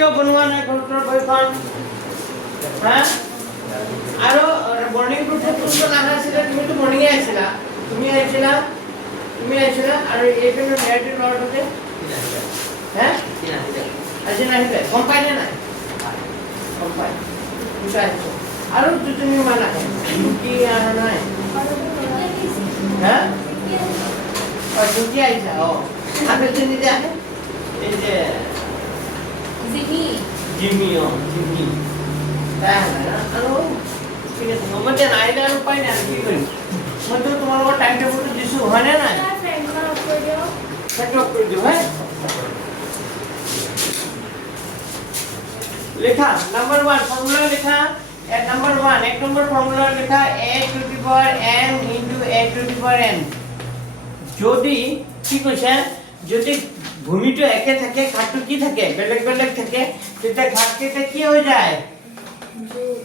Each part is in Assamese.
কিয় বনোৱা নাই ঘৰৰ বইখন হ্যাঁ আৰু মৰ্নিং গ্ৰুপটো নাহা আছিল তুমিতো মৰ্নিং আহিছিলা তুমি আহিছিলা আৰু এইটো নেগেটিভ লৰটোতে হ্যাঁ আজি নাহিলে গম পাই নে নাই গম পাই বুঝাই আৰু তুমি মানা কি আহা নাই হ্যাঁ দুটি আহিছা আমি চিনি যে আহে এই যে জিমি আৰু ঠিক আছে হ'ব দিয়া নাহিলে আৰু উপায় নাই কি কৰিম মইতো তোমালোকৰ টাইম টেবুলটো দিছোঁ হয়নে নাই ফেক্টৰ কৰি দিওঁ হয় लिखा नंबर 1 फॉर्मूला लिखा नंबर 1 एक नंबर फॉर्मूला लिखा a to the power m into a to the power n যদি কি কৈছে যদি ভূমিটো একে থাকে ঘাটটো কি থাকে বেলেগ বেলেগ থাকে তেতিয়া ঘাটকেইটা কি হৈ যায়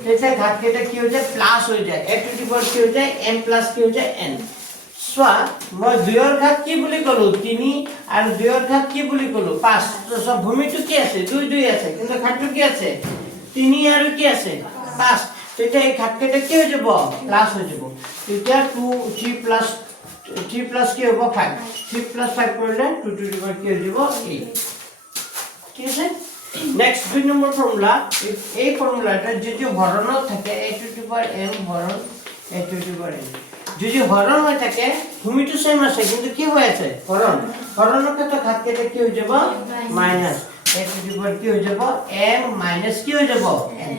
তেতিয়া ঘাটকেইটা কি হৈ যায় প্লাস হৈ যায় a to the power কি হৈ যায় m প্লাস কি হৈ যায় n সোৱা মই 2 ৰ ঘাত কি বুলি কলো 3 আৰু 2 ৰ ঘাত কি বুলি কলো 5 তো সব ভূমিটো কি আছে 2 আছে কিন্তু ঘাটটো কি আছে 3 আৰু কি আছে 5 তেতিয়া এই ঘাটকেইটা কি হৈ যাব প্লাস হৈ যাব তেতিয়া 2 3 প্লাস কি হ'ব 5 3 প্লাস 5 কৰিলে 2 to the power কি হৈ যাব 8 ঠিক আছে নেক্সট 2 নম্বৰ ফৰ্মুলা এই ফৰ্মুলাটা যদি হৰণত থাকে a to the power m হৰণ a to the power n যদি হৰণ হৈ থাকে ভূমিটো সেম আছে কিন্তু কি হৈ আছে হৰণৰ ক্ষেত্ৰত ঘাটকেইটা কি হৈ যাব minus a to the power কি হৈ যাব m মাইনাস কি হৈ যাব n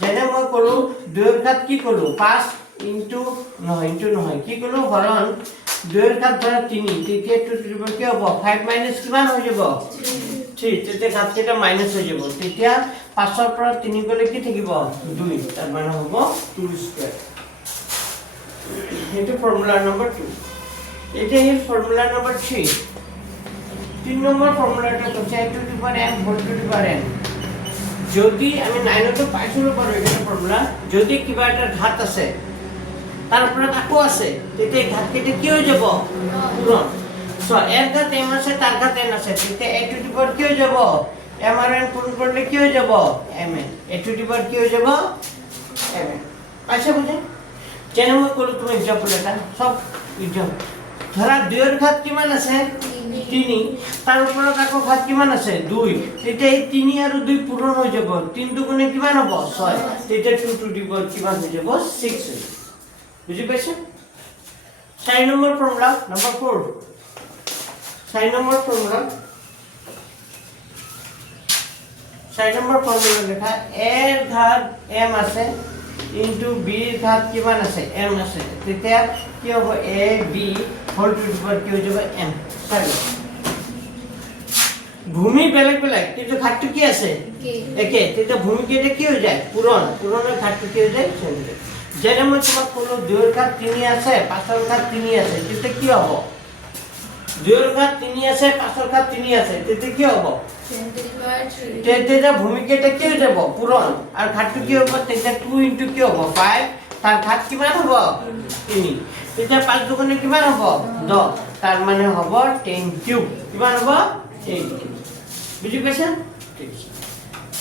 যেনে মই কলো 2 ৰ ঘাত কি কলো 5 ইনটু নহয় কি কলো হৰণ 2 ৰ ঘাত ধৰা 3 তেতিয়া 2 to the power কি হ'ব 5 মাইনাস কিমান হৈ যাব 3 তেতিয়া ঘাটকেইটা মাইনাস হৈ যাব তেতিয়া 5 ৰ পৰা 3 গলে কি থাকিব 2 তাৰ মানে হ'ব 2 স্কয়াৰ into formula number 2 এটা is formula number 3 3 নম্বর ফর্মুলাটা হচ্ছে a to the power m whole to the power n যদি আমি 9 তো পাইছিলো পাৰো এটা ফৰ্মুলা যদি কিবা এটা ঘাত আছে তাৰ ওপৰত আকো আছে তেতিয়া ঘাতকেইটা কি হৈ যাব পূৰণ সো এৰ ঘাত m আছে তাৰ ঘাত n আছে তেতিয়া a to the power কি হৈ যাব m আর n পূরণ করলে কি হৈ যাব mn a to the power কি হৈ যাব mn পাইছে বুঝে যেনে মই কলো তুমি এক্সাম্পল এটা সব এক্সাম্পল ধৰা 2 ৰ ঘাত কিমান আছে 3 তাৰ ওপৰত আকৌ ঘাত কিমান আছে 2 তেতিয়া এই 3 আৰু 2 পূৰণ হৈ যাব 3 দুগুণে কিমান হ'ব 6 তেতিয়া 2 to the power কিমান হৈ যাব 6 বুজি পাইছে 4 number formula number 4 4 number formula লেখা a ৰ ঘাত m আছে into b ৰ ঘাত কিমান আছে m আছে তেতিয়া কি হ'ব a b whole to the power কি হৈ যাব m চাই ভূমি বেলেগ বেলেগ কিন্তু ঘাটটো কি আছে একে তেতিয়া ভূমি কেইটা কি হৈ যায় পুৰণৰ ঘাটটো কি হৈ যায় যেনে মই তোমাক ক'লো 2 ৰ ঘাত 3 আছে 5 ৰ ঘাত 3 আছে তেতিয়া কি হ'ব 2 ৰ ঘাত 3 আছে 5 ৰ ঘাত 3 আছে তেতিয়া কি হ'ব তেতিয়া ভূমি কেইটা কি হৈ যাব পুৰণ আৰু ঘাটটো কি হ'ব তেতিয়া 2 ইনটু কি হ'ব 5 তাৰ ঘাট কিমান হ'ব 3 তেতিয়া 5 দুগুণে কিমান হ'ব 10 তাৰ মানে হ'ব 10 কিউব কিমান হ'ব 10 বুজি পাইছা ঠিক আছে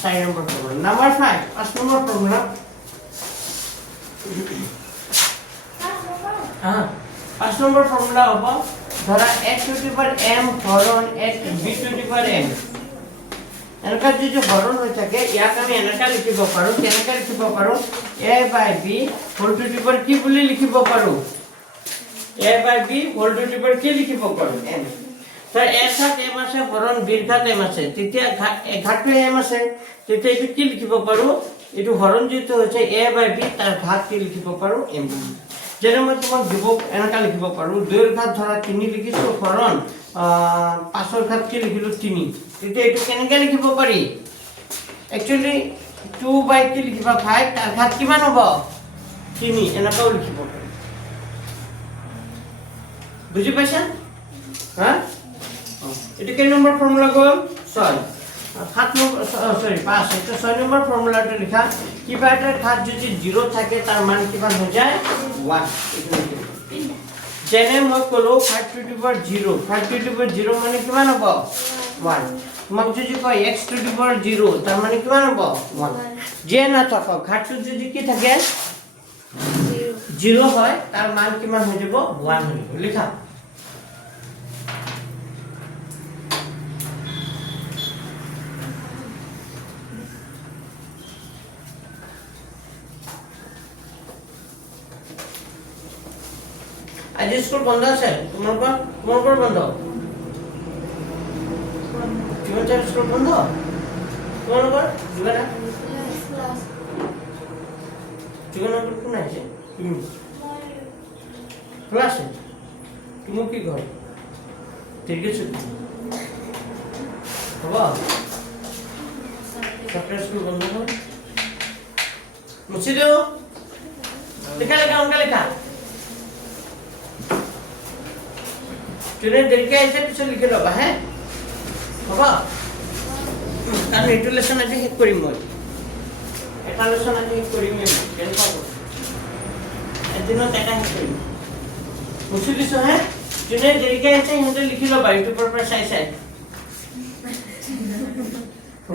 4 number formula number 5 5 number formula 5 number formula হ'ব ধৰা a to the power m হৰণ b to the power n এনেকা যদি হৰণ হৈ থাকে ইয়াক আমি এনেকা লিখিব পাৰো কেনেকা লিখিব পাৰো a by b whole to the power কি বুলি লিখিব পাৰো a by b whole to the power কি লিখিব পাৰো n तर a সাথে m আছে হৰণ b ৰ ঘাত m আছে তেতিয়া ঘাটটো m আছে তেতিয়া এটো কি লিখিব পাৰো এটো হৰণ যেটো হৈছে a by b তাৰ ঘাত কি লিখিব পাৰো m যেনে মই তোমাক দিব এনেকা লিখিব পাৰো 2 ৰ ঘাত ধৰা 3 লিখিছো হৰণ 5 ৰ ঘাত কি লিখিলো 3 তেতিয়া এটো কেনেকৈ লিখিব পাৰি একচুয়ালি 2 বাই কি লিখিবা 5 তাৰ ঘাত কিমান হ'ব 3 এনেকাও লিখিব পাৰি বুজি পাইছা হা এটো কি নম্বৰ ফৰ্মুলা গ'ল 6 7 নম্বৰ সৰি 5 এটা 6 নম্বৰ ফর্মুলাটা লেখা কিবা এটা ঘাত যদি 0 থাকে তার মান কিমান হৈ যায় 1 যেনে মই কলো 5 to the power 0 5 to the power 0 মানে কিমান হ'ব 1 তোমাক যদি কয় x টু দি পাৱাৰ 0 তাৰ মানে কিমান হ'ব 1 যে না থাকক ঘাটটো যদি কি থাকে 0 হয় তাৰ মান কিমান হৈ যাব 1 হৈ যাব লিখা আজি স্কুল বন্ধ আছে তোমালোকৰ বন্ধ কিমান টাইম স্কুল বন্ধ তোমালোকৰ জুগানা জুগানা কোন আছে ক্লাস তুমি কি কর ঠিক আছে হবা সরকারি স্কুল বন্ধ হয় মুছি দেও লেখা লেখা student দেরিকে আইছে পিছে লিখে লবা হ্যাঁ হবা কারণ এইটো লেসন আজি শেষ কৰিম মই এটা লেসন আজি শেষ কৰিম কেন পাব এদিনত এটা শেষ কৰিম মুছি দিছো হ্যাঁ student দেৰিকে আইছে সিহঁতে লিখি লবা ইউটিউবৰ পৰা চাই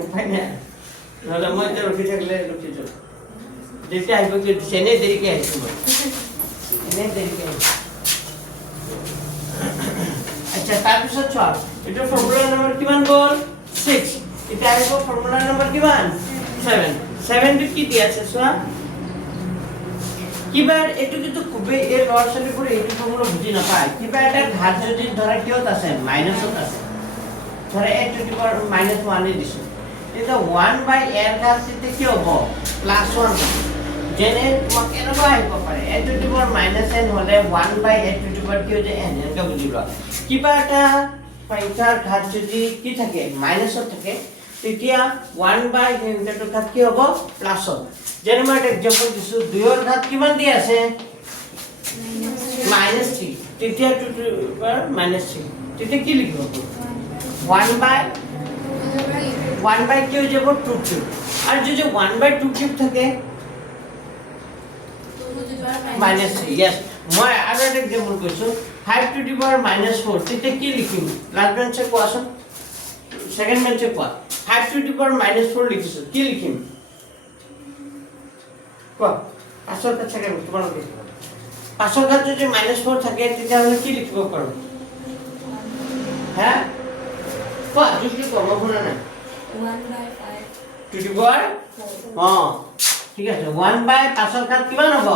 উপায় নাই নহ'লে মই এতিয়া ৰখি থাকিলে ৰখি যাম যেতিয়া আহিব কি চেনে দেৰিকে আহিছো মই এনে দেৰিকে আহিছো আচ্ছা তাৰপিছত চোৱা এইটো ফৰ্মুলা নম্বৰ কিমান গ'ল 6 এটা আহিব ফৰ্মুলা নম্বৰ কিমান 7 টো কি দিয়া আছে চোৱা কিবা এইটো কিন্তু খুবেই এই ল'ৰা ছোৱালীবোৰে এইটো ফৰ্মুলা বুজি নাপায় কিবা এটা ঘাত যদি ধৰা কিয়ত আছে মাইনাছত আছে ধৰা a টু দি পাৱাৰ -1 এ দিছো এটা 1 বাই a ঘাত তেতিয়া কি হ'ব +1 যেনে তোমাক এনেকুৱা আহিব পাৰে a two the power -n হ'লে 1 বাই a টু দি পাৱাৰ কি হৈ যায় n এনেকৈ বুজিবা কিবা এটা সংখ্যাৰ ঘাত যদি কি থাকে মাইনাছত থাকে তেতিয়া 1 বাই সেইটো ঘাত কি হ'ব প্লাছত যেনে মই এটা এক্সাম্পল দিছো 2 ৰ ঘাত কিমান দি আছে -3 তেতিয়া 2 টু দি পাৱাৰ -3 তেতিয়া কি লিখিব 1 বাই কি হৈ যাব 2 কিউব আৰু যদি 1 বাই 2 কিউব থাকে -3 yes মই আৰু এটা এক্সাম্পল কৈছো 5 টু দি পাৱাৰ -4 তেতিয়া কি লিখিম লাষ্ট বেঞ্চে কোৱাচোন সেকেন্ড বেঞ্চে কোৱা 5 টু দি পাৱাৰ -4 লিখিছো কি লিখিম কোৱা পাছৰ কাট সেকেন্ড তোমালোকে পাছৰ কাট যদি -4 থাকে তেতিয়া হলে কি লিখিব পাৰো হ্যাঁ কোৱা যদি কম শুনা নাই 1 by 5 টু দি পাৱাৰ ঠিক আছে 1 বাই পাছৰ কাট কিমান হ'ব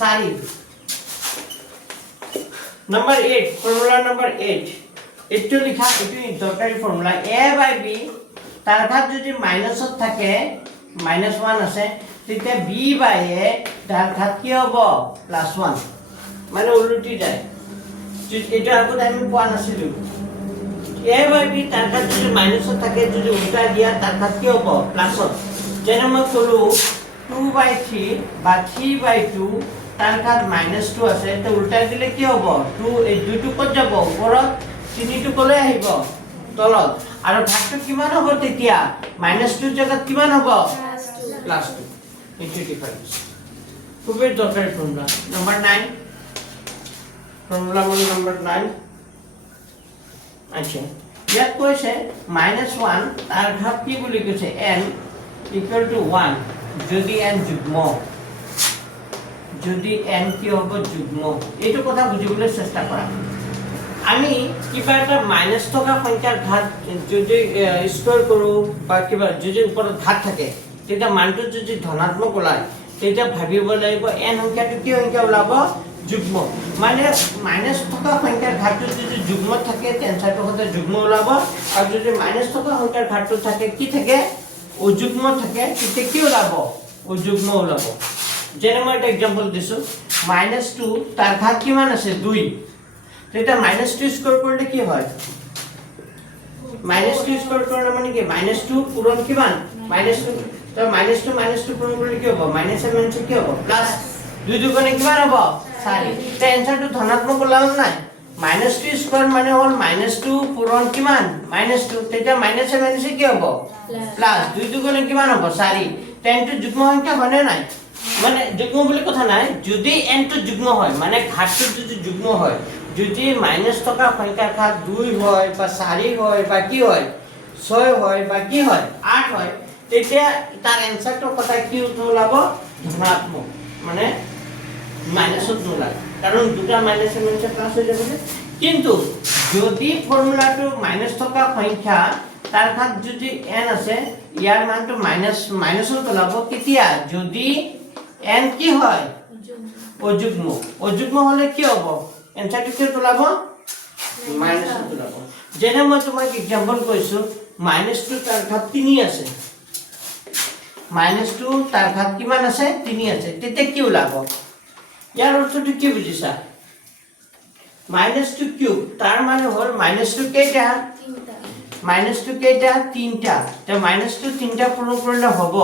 4 Number 8 formula number 8 এটো লিখা এটো দৰকাৰী ফৰ্মুলা a by b তাৰ ঘাত যদি মাইনাছত থাকে -1 আছে তেতিয়া b by a তাৰ ঘাত কি হ'ব +1 মানে উল্টি যায় এটা আগত আমি পোৱা নাছিলো a by b তাৰ ঘাত যদি মাইনাছত থাকে যদি উল্টা দিয়া তাৰ ঘাত কি হ'ব প্লাছত যেনে মই কলো 2 by 3 বা 3 by 2 তাৰ ঘাত -2 আছে তো উল্টা দিলে কি হ'ব 2 এই 2 টো ক'ত যাব ওপৰত 3 টো কলৈ আহিব তলত আৰু ঘাতটো কিমান হ'ব তেতিয়া -2 জাগাত কিমান হ'ব +2 এইটো ডিফাৰেন্স খুবেই দৰকাৰী ফৰ্মুলা নম্বৰ 9 ফৰ্মুলা নম্বৰ 9 আচ্ছা ইয়াত কৈছে -1 তাৰ ঘাত কি বুলি কৈছে n = 1 যদি n যুগ্ম যদি n কি হ'ব যুগ্ম এইটো কথা বুজিবলৈ চেষ্টা কৰা আমি কিবা এটা মাইনাস থকা সংখ্যাৰ ঘাত যদি স্কয়াৰ কৰো বা কিবা যদি ওপৰত ঘাত থাকে তেতিয়া মানটো যদি ধনাত্মক ওলায় তেতিয়া ভাবিব লাগিব n সংখ্যাটো কি সংখ্যা ওলাব যুগ্ম মানে মাইনাস থকা সংখ্যাৰ ঘাতটো যদি যুগ্ম থাকে টেনচাৰটো হতে যুগ্ম ওলাব আৰু যদি মাইনাস থকা সংখ্যাৰ ঘাতটো থাকে কি থাকে অযুগ্ম থাকে তেতিয়া কি ওলাব অযুগ্ম ওলাব যেনে মই এটা এক্সাম্পল দিছো -2 তাৰ ঘাত কিমান আছে 2 তেতিয়া -2 স্কয়াৰ কৰিলে কি হয় -2 স্কয়াৰ কৰিলে মানে কি -2 পূৰণ কিমান -2 তো -2 পূৰণ কৰিলে কি হ'ব -7 কি হ'ব প্লাস 2 দুগুণে কিমান হ'ব 4 তে এনসারটো ধনাত্মক ওলাল নাই -2 স্কয়ার মানে হল -2 পূৰণ কিমান -2 তেতিয়া -7 কি হ'ব প্লাস 2 দুগুণে কিমান হ'ব 4 10 টো যুগ্ম সংখ্যা হয় নাই মানে যুগ্ম বুলি কথা নাই যদি n টো যুগ্ম হয় মানে ঘাতটো যদি যুগ্ম হয় যদি মাইনাস থকা সংখ্যাৰ ঘাত 2 হয় বা 4 হয় বা কি হয় 6 হয় বা কি হয় 8 হয় তেতিয়া তাৰ এনসারটো কথা কি ওলাব ধনাত্মক মানে মাইনাসত নোলায় কারণ দুটা মাইনাস মাইনাস প্লাস হৈ যাব কিন্তু যদি ফর্মুলাটো মাইনাস থকা সংখ্যা তাৰ ঘাত যদি n আছে ইয়াৰ মানটো মাইনাসত ওলাব কেতিয়া যদি n কি হয় অযুগ্ম হলে কি হ'ব এনসারটো কি ওলাব মাইনাসত ওলাব যেনে মই তোমাক एग्जांपल কৈছো -2 তাৰ ঘাত 3 আছে -2 তাৰ ঘাত কিমান আছে 3 আছে তেতিয়া কি ওলাব ইয়াৰ অৰ্থটো কি বুজিছা -2 কিউব তাৰ মানে হ'ল -2 কেইটা -2 কেইটা 3টা তে -2 3টা পূৰণ কৰিলে হ'ব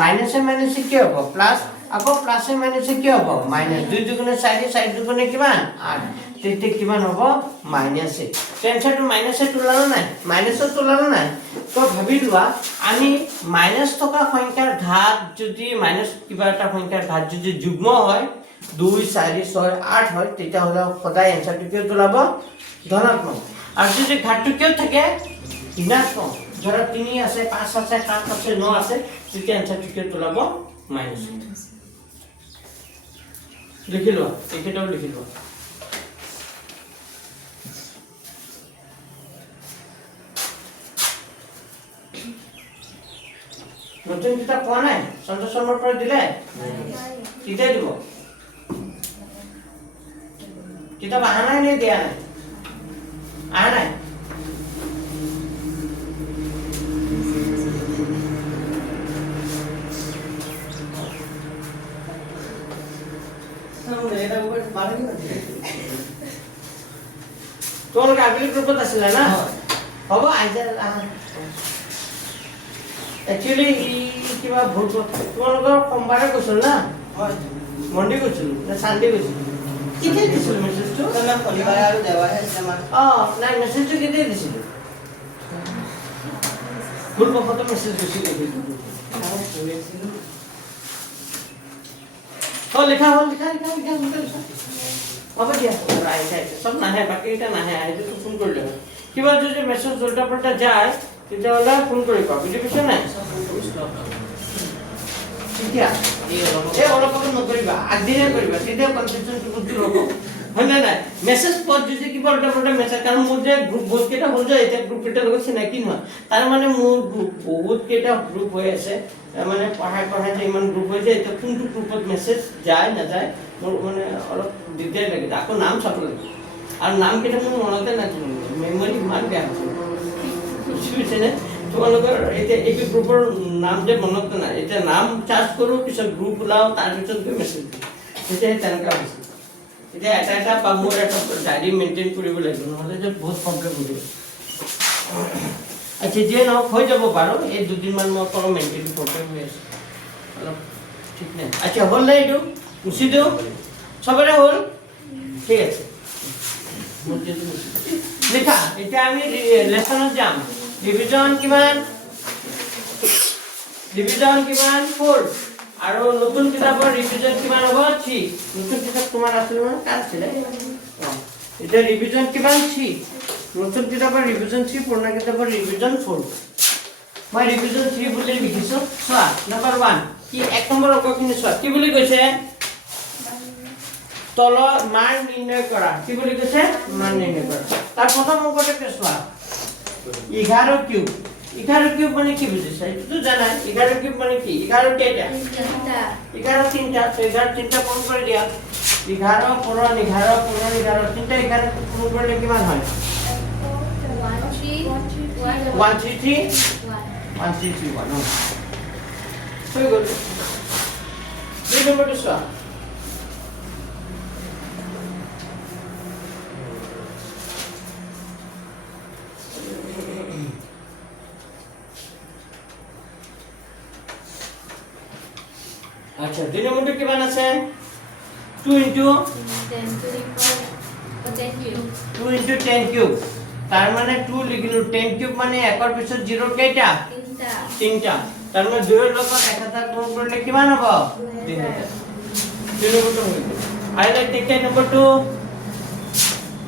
মাইনাসে মাইনাসে কি হ'ব প্লাস আকৌ প্লাসে মাইনাসে কি হ'ব মাইনাস 2 দুগুণে 4 4 দুগুণে কিমান 8 তেতিয়া কিমান হ'ব মাইনাসে টেনচনটো মাইনাসে তোলালো নাই মাইনাসত তোলালো নাই তো ভাবি লোৱা আমি মাইনাস থকা সংখ্যাৰ ঘাত যদি মাইনাস কিবা এটা সংখ্যাৰ ঘাত যদি যুগ্ম হয় 2 4 6 8 হয় তেতিয়া হলে সদায় এনসারটো কি তোলাব ধনাত্মক আৰু যদি ঘাতটো কি থাকে ঋণাত্মক ধৰা 3 আছে 5 আছে 7 আছে 9 আছে তেতিয়া এনসাৰটো কি তোলাব মাইনাস লিখি লোৱা একেটাও লিখি লোৱা নতুন কিতাপ পোৱা নাই সন্তোষ শৰ্মাৰ পৰা দিলে কেতিয়া দিব কিতাপ আহা নাই নে দিয়া নাই আহা নাই তোমালোকে আবেলি গ্ৰুপত আছিলা না হ'ব একচুয়ালি কিবা ভুল তোমালোকৰ সোমবাৰে কৈছিল না হয় মন্ডে কৈছিল না সানডে কৈছিল কেতিয়া দিছিল মেছেজটো না শনিবাৰে আৰু দেওবাৰে আমাৰ নাই মেছেজটো কেতিয়া দিছিল ভুল বখত মেছেজ দিছিল লিখা হ'ব দিয়া সব নাহে বাকী এটা নাহে সেইটো ফোন কৰি ল'বা কিবা যদি মেছেজ উল্টা পাল্টা যায় তেতিয়াহ'লে ফোন কৰিবা বুজি পাইছা নাই তেতিয়া অলপ নকৰিবা আগদিনে কৰিবা তেতিয়া কনফিউজনটো বুদ্ধি হ'ব হয় নাই মেছেজ পদ যদি কিবা উল্টা পাল্টা মেছেজ কাৰণ মোৰ যে গ্ৰুপ বহুত কেইটা হ'ল যে এতিয়া গ্ৰুপ কেইটাৰ লগত চিনাকি নহয় তাৰ মানে মোৰ গ্ৰুপ বহুত কেইটা গ্ৰুপ হৈ আছে মানে পঢ়াই যে ইমান গ্ৰুপ হৈ যায় এতিয়া কোনটো গ্ৰুপত মেছেজ যায় নাযায় মোৰ মানে অলপ দিগদাৰ লাগে আকৌ নাম চাব লাগে আৰু নাম কেইটা মোৰ মনতে নাথাকিব মেমৰি ইমান বেয়া হৈছে তোমালোকৰ এতিয়া এইটো গ্ৰুপৰ নাম যে মনত নাই এতিয়া নাম চাৰ্জ কৰোঁ পিছত গ্ৰুপ ওলাও তাৰপিছত গৈ মেছেজ দিওঁ তেতিয়াহে তেনেকুৱা হৈছে এতিয়া এটা মোৰ এটা ডায়েৰী মেইনটেইন কৰিব লাগিব নহ'লে যে বহুত প্ৰব্লেম হৈ যাব আচ্ছা যিয়ে নহওক হৈ যাব বাৰু এই দুদিনমান মই অকণ মেইনটেইন প্ৰব্লেম হৈ আছে অলপ ঠিক নাই আচ্ছা হ'ল নে এইটো মুচি দিওঁ চবৰে হ'ল ঠিক আছে লিখা এতিয়া আমি লেচনত যাম ডিভিজন কিমান 4 আৰু নতুন কিতাপৰ ৰিভিজন কিমান হ'ব 3 নতুন কিতাপ তোমাৰ আছিল মানে কাৰ আছিল এটা ৰিভিজন কিমান 3 নতুন কিতাপৰ ৰিভিজন 3 পুৰণা কিতাপৰ ৰিভিজন 4 মই ৰিভিজন 3 বুলি লিখিছো চোৱা নম্বৰ 1 কি এক নম্বৰ অংকখিনি চোৱা কি বুলি কৈছে তল মান নিৰ্ণয় কৰা কি বুলি কৈছে মান নিৰ্ণয় কৰা তাৰ প্ৰথম অংকটো কি চোৱা 11 কিউব 11 কিউব মানে কি বুজিছা এইটো জানা 11 কিউব মানে কি 11 কেইটা 11 তিনটা তো 11 তিনটা পূৰণ কৰি দিয়া 11 পূৰণ 11 পূৰণ 11 তিনটা 11 পূৰণ কৰিলে কিমান হয় 133 হৈ গ'ল দুই নম্বৰটো চোৱা আচ্ছা দুই নম্বৰটো কিমান আছে 2 into 10 কিউব তাৰ মানে 2 লিখিলো 10 কিউব মানে একৰ পিছত 0 কেইটা তিনটা তাৰ মানে 2 ৰ লগত 1000 পূৰণ কৰিলে কিমান হ'ব 3000 দুই নম্বৰটো হৈ গ'ল আই লাইক টেক নম্বৰ 2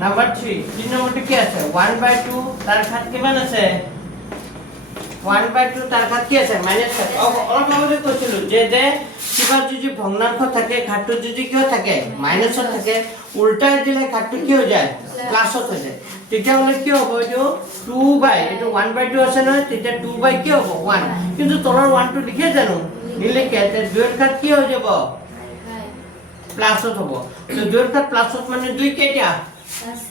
নম্বৰ 3 তিন নম্বৰটো কি আছে 1/2 তাৰ ঘাত কিমান আছে 1/2 তাৰ ঘাত কি আছে -7 অলপ আগতে কৈছিলো যে কিবা যদি ভগ্নাংশ থাকে ঘাতটো যদি কি থাকে মাইনাছত থাকে উল্টাই দিলে ঘাতটো কি হৈ যায় প্লাছত হৈ যায় তেতিয়া হলে কি হ'ব এইটো 2 এইটো 1/2 আছে নহয় তেতিয়া 2 কি হ'ব 1 কিন্তু তলৰ 1 টো লিখে জানো নিলিখে তে 2 ৰ ঘাত কি হৈ যাব প্লাছত হ'ব তো 2 ৰ ঘাত প্লাছত মানে 2 কেতিয়া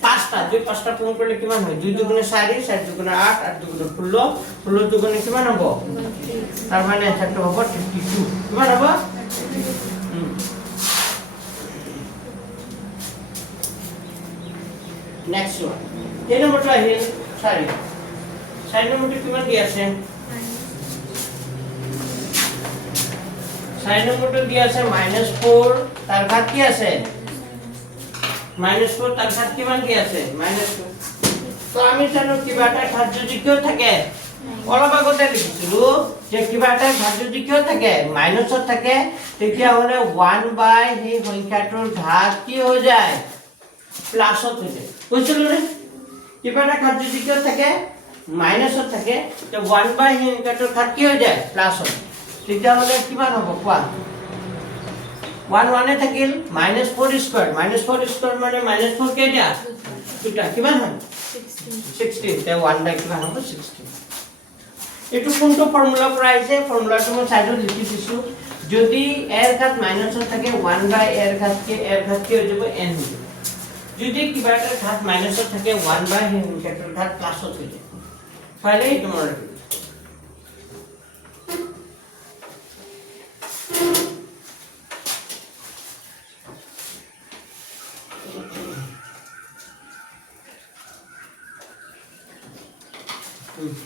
পাঁচটা 5টা পূৰণ কৰিলে কিমান হয় 2 দুগুণে 4 4 দুগুণে 8 8 দুগুণে 16 16 দুগুণে কিমান হ'ব তাৰ মানে এনসাৰটো হ'ব 32 কিমান হ'ব নেক্সট ওয়ান এই নম্বৰটো আহিল 4 নম্বৰটো কিমান দি আছে 4 নম্বৰটো দি আছে -4 তাৰ ঘাত কি আছে -4 তাৰ ঘাত কিমান কি আছে -4 তো আমি জানো কিবা এটা ঘাত যদি কিয় থাকে অলপ আগতে লিখিছিলো যে কিবা এটা ঘাত যদি কিয় থাকে মাইনাছত থাকে তেতিয়া হলে 1 সেই সংখ্যাটোৰ ঘাত কি হৈ যায় প্লাছত হৈ যায় কৈছিলো নে কিবা এটা ঘাত যদি কিয় থাকে মাইনাছত থাকে তো 1 সেই সংখ্যাটোৰ ঘাত কি হৈ যায় প্লাছত তেতিয়া হলে কিমান হ'ব কোৱা 1 1 থাকিল -4 স্কয়ার -4 মানে -4 কেইটা দুটা কিমান হয় 16 তে 1 কিমান হ'ব 16 এটো কোনটো ফর্মুলা পৰা আহিছে ফর্মুলাটো মই সাইডত লিখি দিছো যদি এর ঘাত মাইনাছত থাকে 1 এর ঘাত কি হৈ যাব n যদি কিবা এটা ঘাত মাইনাছত থাকে 1 সেই সংখ্যাটোৰ ঘাত প্লাছত হৈ যায় ফাইলে এইটো মনত ৰাখিব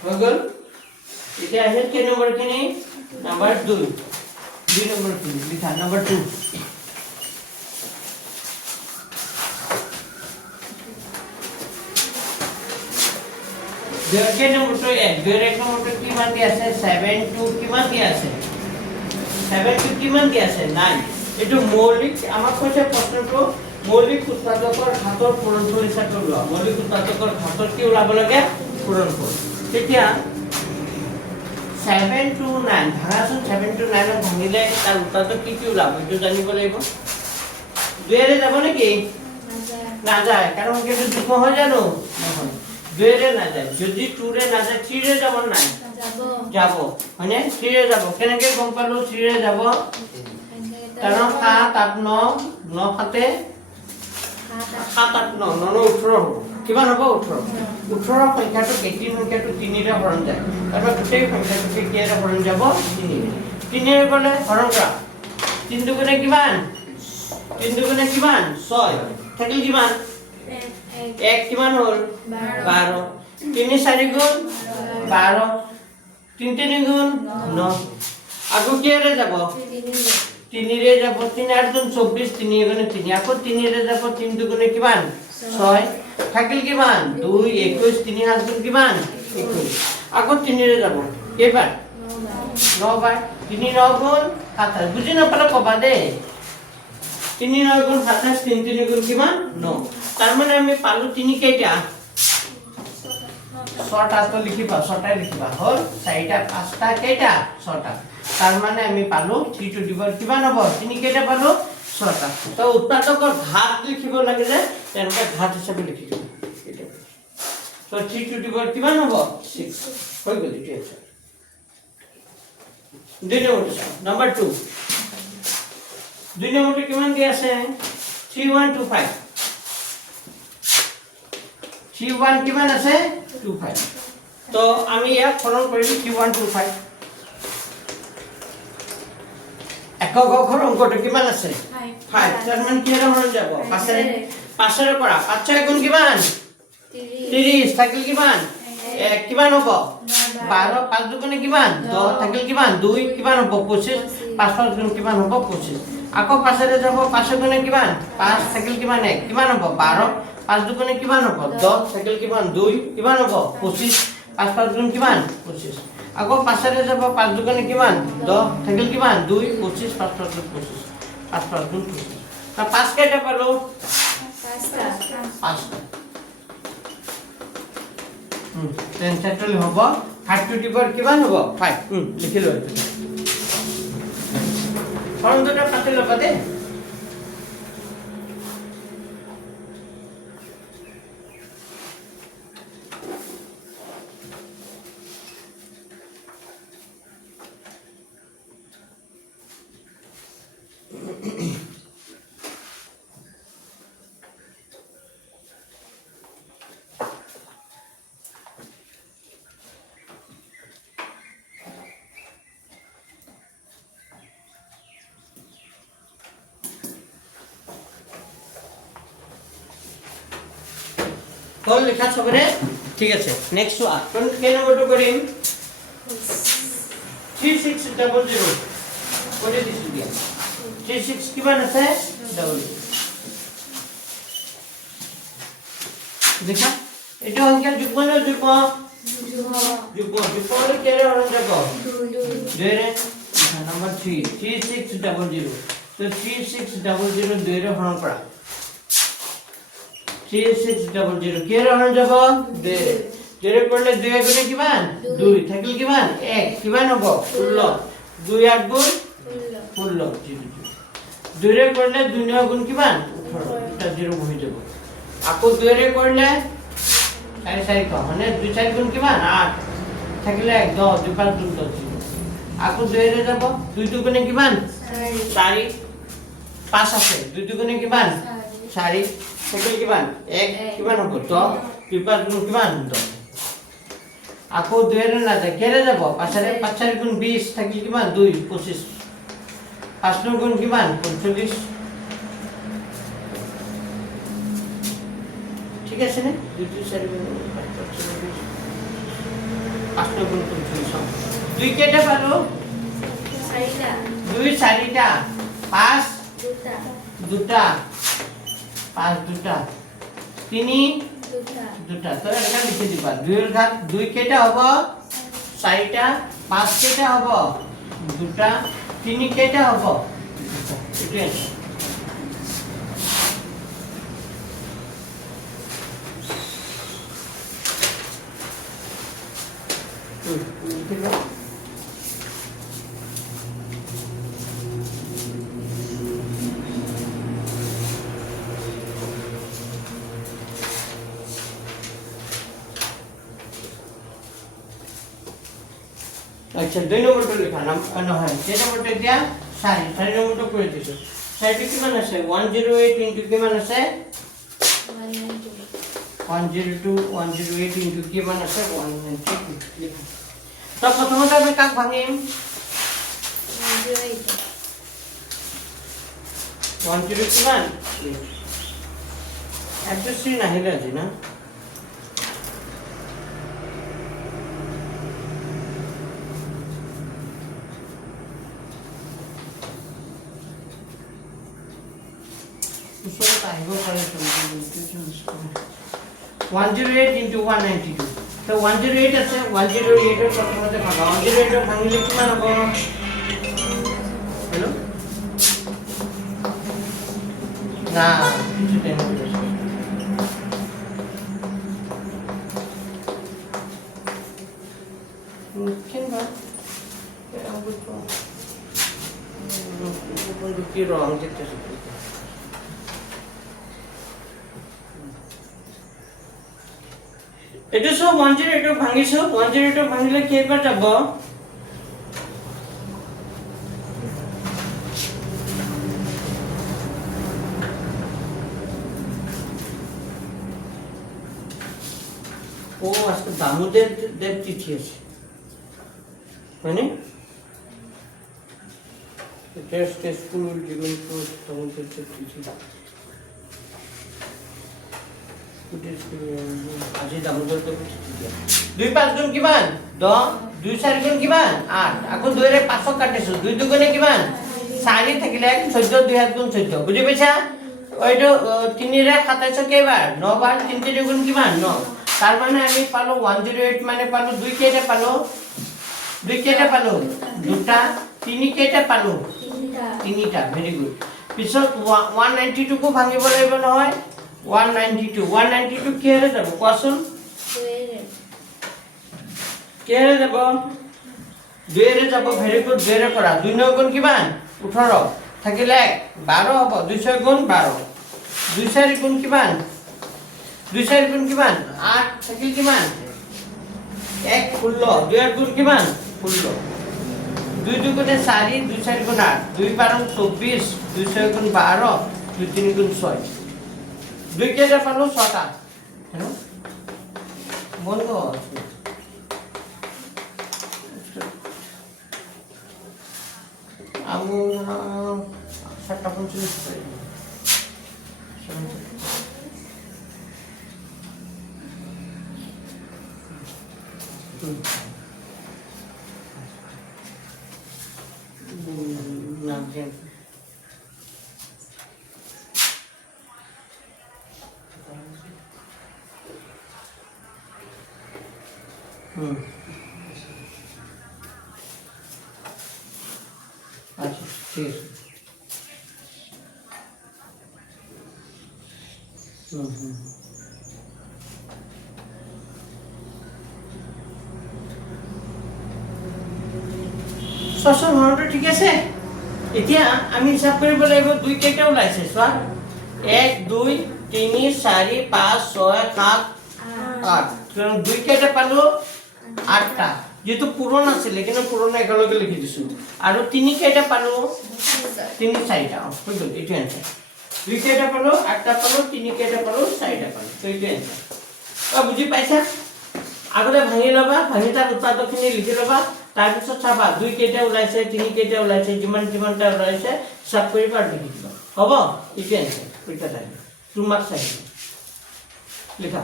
হগল এটা আছে কে নম্বর কিনি নাম্বার 2 নম্বর কিনি লিখা নাম্বার 2 দুই নম্বরটো 1 নম্বরটো কি মান দি আছে 7 কি মান দি আছে 7 কি মান দি আছে 9 এটো মৌলিক আমাক কৈছে প্ৰশ্নটো মৌলিক উৎপাদকৰ ঘাতৰ পূৰণফল হিচাপে লোৱা মৌলিক উৎপাদকৰ ঘাতৰ কি ওলাব লাগে পূৰণফল তেতিয়া 7 to 9 ভাঙাচোন 7 to 9 ভাঙিলে তাৰ উৎপাদক কি ওলাব এইটো জানিব লাগিব 2 এৰে যাব নেকি না যায় কাৰণ কেটো দুখ হৈ জানো নহয় 2 এৰে না যায় যদি 2 ৰে না যায় 3 ৰে যাব নাই যাব মানে 3 ৰে যাব কেনেকৈ গম পালো 3 ৰে যাব কাৰণ 7 8 9 9 7 8 9 9 18 হ'ব কিমান হ'ব 18 18 সংখ্যাটো 18 সংখ্যাটো 3 ৰে হৰণ যায় তাৰপৰা গোটেই সংখ্যাটো কেতিয়াৰে হৰণ যাব 3 ৰে গলে হৰণ কৰা 3 দুগুণে কিমান 3 দুগুণে কিমান 6 থাকিল কিমান 1 কিমান হ'ল 12 3 4 গুণ 12 3 3 গুণ 9 আগো কিৰে যাব 3 ৰে যাব 3 8 গুণ 24 3 গুণে 3 আকৌ 3 ৰে যাব 3 দুগুণে কিমান 6 থাকিল কিমান 2 21 3 7 গুণ কিমান 21 আকৌ 3 ৰে যাব কেইবাৰ 9 বাৰ 3 9 গুণ 27 বুজি নাপালে কবা দে 3 9 গুণ 27 3 3 গুণ কিমান 9 তাৰ মানে আমি পালো 3 কেইটা 6টা তো লিখিবা 6টা লিখিবা হল 4টা 5টা কেইটা 6টা তাৰ মানে আমি পালো 3 টু দি পাৱাৰ কিমান হ'ব 3 কেইটা পালো 6টা তো উৎপাদকৰ ঘাত লিখিব লাগে যে তেনেকৈ ঘাত হিচাপে লিখি দিম তো 3 টু দি পাৱাৰ কিমান হ'ব 6 হৈ গ'ল ঠিক আছে দুই নম্বৰ 2 দুই নম্বৰটো কিমান দি আছে 3125 31 কিমান আছে 25 তো আমি ইয়াক সৰল কৰিম 3125 একক অক্ষৰ অংকটো কিমান আছে 5 তাৰ মানে কি হৰণ যাব 5 ৰে পৰা 5 6 গুণ কিমান 30 থাকিল কিমান 1 কিমান হ'ব 12 5 দুগুণে কিমান 10 থাকিল কিমান 2 কিমান হ'ব 25 5 5 গুণ কিমান হ'ব 25 আকৌ 5 ৰে যাব 5 গুণে কিমান 5 থাকিল কিমান 1 কিমান হ'ব 12 5 দুগুণে কিমান হ'ব 10 থাকিল কিমান 2 কিমান হ'ব 25 5 5 গুণ কিমান 25 আকৌ 5 ৰে যাব 5 দুগুণে কিমান 10 থাকিল কিমান 2 25 5 5 গুণ 25 5 5 গুণ 25 তা 5 কেইটা পালো 5টা এনসাৰটো হ'ব 5 টু দি পাৱাৰ কিমান হ'ব 5 লিখি লোৱা ফৰ্ম দুটা কাটি ল'বা দেই হল লেখা সবৰে ঠিক আছে নেক্সট ওয়ান কোন কে নম্বৰটো কৰিম 3600 কোনে দিছো দিয়া 36 কিমান আছে ডাবল দেখা এটা সংখ্যা যুগ্ম না যুগ্ম যুগ্ম কেরে হরণ যাব 2 রে নাম্বার 3 3600 তো 3600 2 রে হরণ কৰা 3600 কেরে হরণ যাব 2 জেরে করলে 2 গুণে কিমান 2 থাকিল কিমান 1 কিমান হ'ব 16 2 8 গুণ 16 2 রে করলে 2 9 গুণ কিমান 18 এটা 0 হৈ যাব আকৌ 2 রে করলে 4 4 কম মানে 2 4 গুণ কিমান 8 থাকিলে 1 10 2 5 গুণ 10 আকৌ 2 রে যাব 2 2 গুণে কিমান 4 5 আছে 2 2 গুণে কিমান 4 থাকিল কিমান 1 কিমান হ'ব 10 2 5 গুণ কিমান 10 আকৌ 2 রে না যায় কেরে যাব 5 রে 5 4 গুণ 20 থাকিল কিমান 2 25 5 9 গুণ কিমান 45 ঠিক আছে না 2 2 4 গুণ 5 9 গুণ 45 2 কেটা পালো 4টা 2 4টা 5 দুটা দুটা 5 দুটা 3 দুটা দুটা তো এটা লিখে দিবা 2 এর ঘাত 2 কেটা হবে 4টা 5 কেটা হবে দুটা 3 কেটা হবে এটা আচ্ছা 2 নম্বরটো লেখা নাম নহয় যে নম্বরটো এতিয়া 4 নম্বরটো কৰি দিছো 4 কিমান আছে 108 ইনটু কিমান আছে 102 108 ইনটু কিমান আছে 190 লিখা তো প্ৰথমতে আমি কাক ভাঙিম 108 কিমান এডজাস্ট নাহিলে আজি না উসৰে আহিব পাৰে 108 into 192 তো 108 আছে 108 এর প্রথমতে ভাঙা 108 এর ভাঙিলে কিমান হ'ব হ্যালো না কিছু দেন কিংবা আমি তো কি রং দেখতেছি এটা সব 108 ভাঙিছো 108 ভাঙিলে কেইবাৰ যাব ও আজকে দামোদর দেব তিথি আছে মানে টেস্ট স্কুল জীবন তো দামোদর দেব তিথি আজি দামোদর দেব তিথি 2 5 গুণ কিমান 10 2 4 গুণ কিমান 8 আকৌ 2 রে 5 কাটিছো 2 2 গুণে কিমান 4 থাকিলে 14 2 গুণ 14 বুজি পাইছা ওইটো 3 রে 27 কেইবাৰ 9 বাৰ 3 3 গুণ কিমান 9 তার মানে আমি পালো 108 মানে পালো 2 কেটা পালো 2 কেটা পালো দুটা 3 কেটা পালো তিনিটা ভেরি গুড পিছত 192 কো ভাঙিব লাগিব নহয় 192 কি হলে যাব কোৱাচোন কিহেৰে যাব 2ৰে যাব ভেৰি গুড 2ৰে কৰা 2 9 গুণ কিমান 18 থাকিলে 12 হ'ব 2 6 গুণ 12 2 4 গুণ কিমান 2 4 গুণ কিমান 8 থাকিল কিমান 1 16 2 8 গুণ কিমান 16 2 2 গুণে 4 2 4 গুণ 8 2 12 24 2 6 গুণ 12 2 3 গুণ 6 2 কেইটা পালো 6টা হ্যাঁ বন্ধ আমি 7টা 45 করে अच्छा ठीक সসল হৰটো ঠিক আছে এতিয়া আমি হিসাব কৰিব লাগিব 2 কেইটা ওলাইছে চোৱা 1 2 3 4 5 6 7 8 কাৰণ 2 কেইটা পালো 8টা যেটো পূৰণ আছিল কিন্তু পূৰণ একেলগে লিখি দিছো আৰু 3 কেইটা পালো 3 4টা হৈ গ'ল এইটো এনসাৰ 2 কেইটা পালো 8টা পালো 3 কেইটা পালো 4টা পালো এইটো এনসাৰ বুজি পাইছা আগতে ভাঙি লবা ভাঙি তাৰ উৎপাদকখিনি লিখি লবা তাৰ পিছত চাবা 2 কেইটা ওলাইছে 3 কেইটা ওলাইছে যিমানটা ওলাইছে সব কৰি পাৰ লিখি দিবা হ'ব এইটো এনসাৰ পৰীক্ষা টাইম 2 মাৰ্কছ আহিব লিখা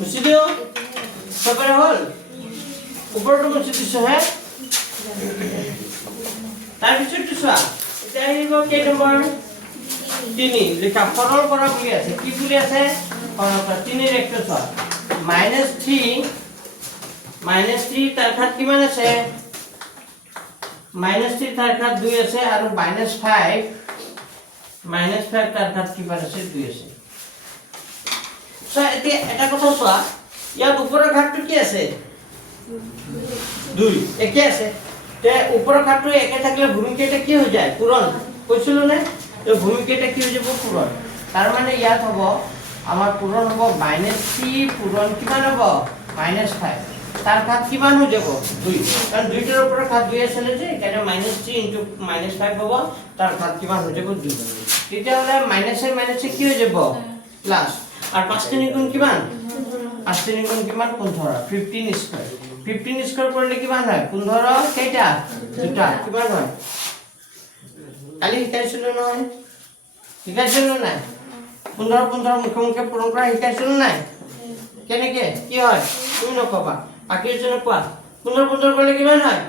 मुझे दियो सब हल ऊपर तो मुझे दिसो है तार पिছত দিছা এটা আহিব কে নম্বৰ 3 লিখা সৰল কৰা বুলি আছে কি বুলি আছে সৰল কৰা 3 এৰ একটা চোৱা -3 তাৰ ঘাত কিমান আছে -3 তাৰ ঘাত 2 আছে আৰু -5 তাৰ ঘাত কিমান আছে 2 আছে সো এটা কথা চোৱা ইয়াৰ ওপৰৰ ঘাতটো কি আছে 2 একে আছে তে ওপৰৰ ঘাতটো একে থাকিলে ভূমিকেটা কি হৈ যায় পূৰণ কৈছিলো নে তো ভূমিকেটা কি হৈ যাব পূৰণ তাৰ মানে ইয়াত হ'ব আমাৰ পূৰণ হ'ব -3 পূৰণ কিমান হ'ব -5 তাৰ ঘাত কিমান হৈ যাব 2 কাৰণ 2 ৰ ওপৰৰ ঘাত 2 আছিল যে এখানে -3 * -5 হ'ব তাৰ ঘাত কিমান হৈ যাব 2 তেতিয়া হলে মাইনাসে কি হৈ যাব প্লাস আর 5 3 গুণ কিমান 5 3 গুণ কিমান 15 15 স্কয়ার 15 স্কয়ার করলে কিমান হয় 15 কেইটা দুটা কিমান হয় কালি শিকাইছিল নহয় শিকাইছিল না 15 15 মুখে পূৰণ কৰা শিকাইছিল নাই কেনেকে কি হয় তুমি নকবা বাকিৰ জনে কোৱা 15 15 কৰলে কিমান হয়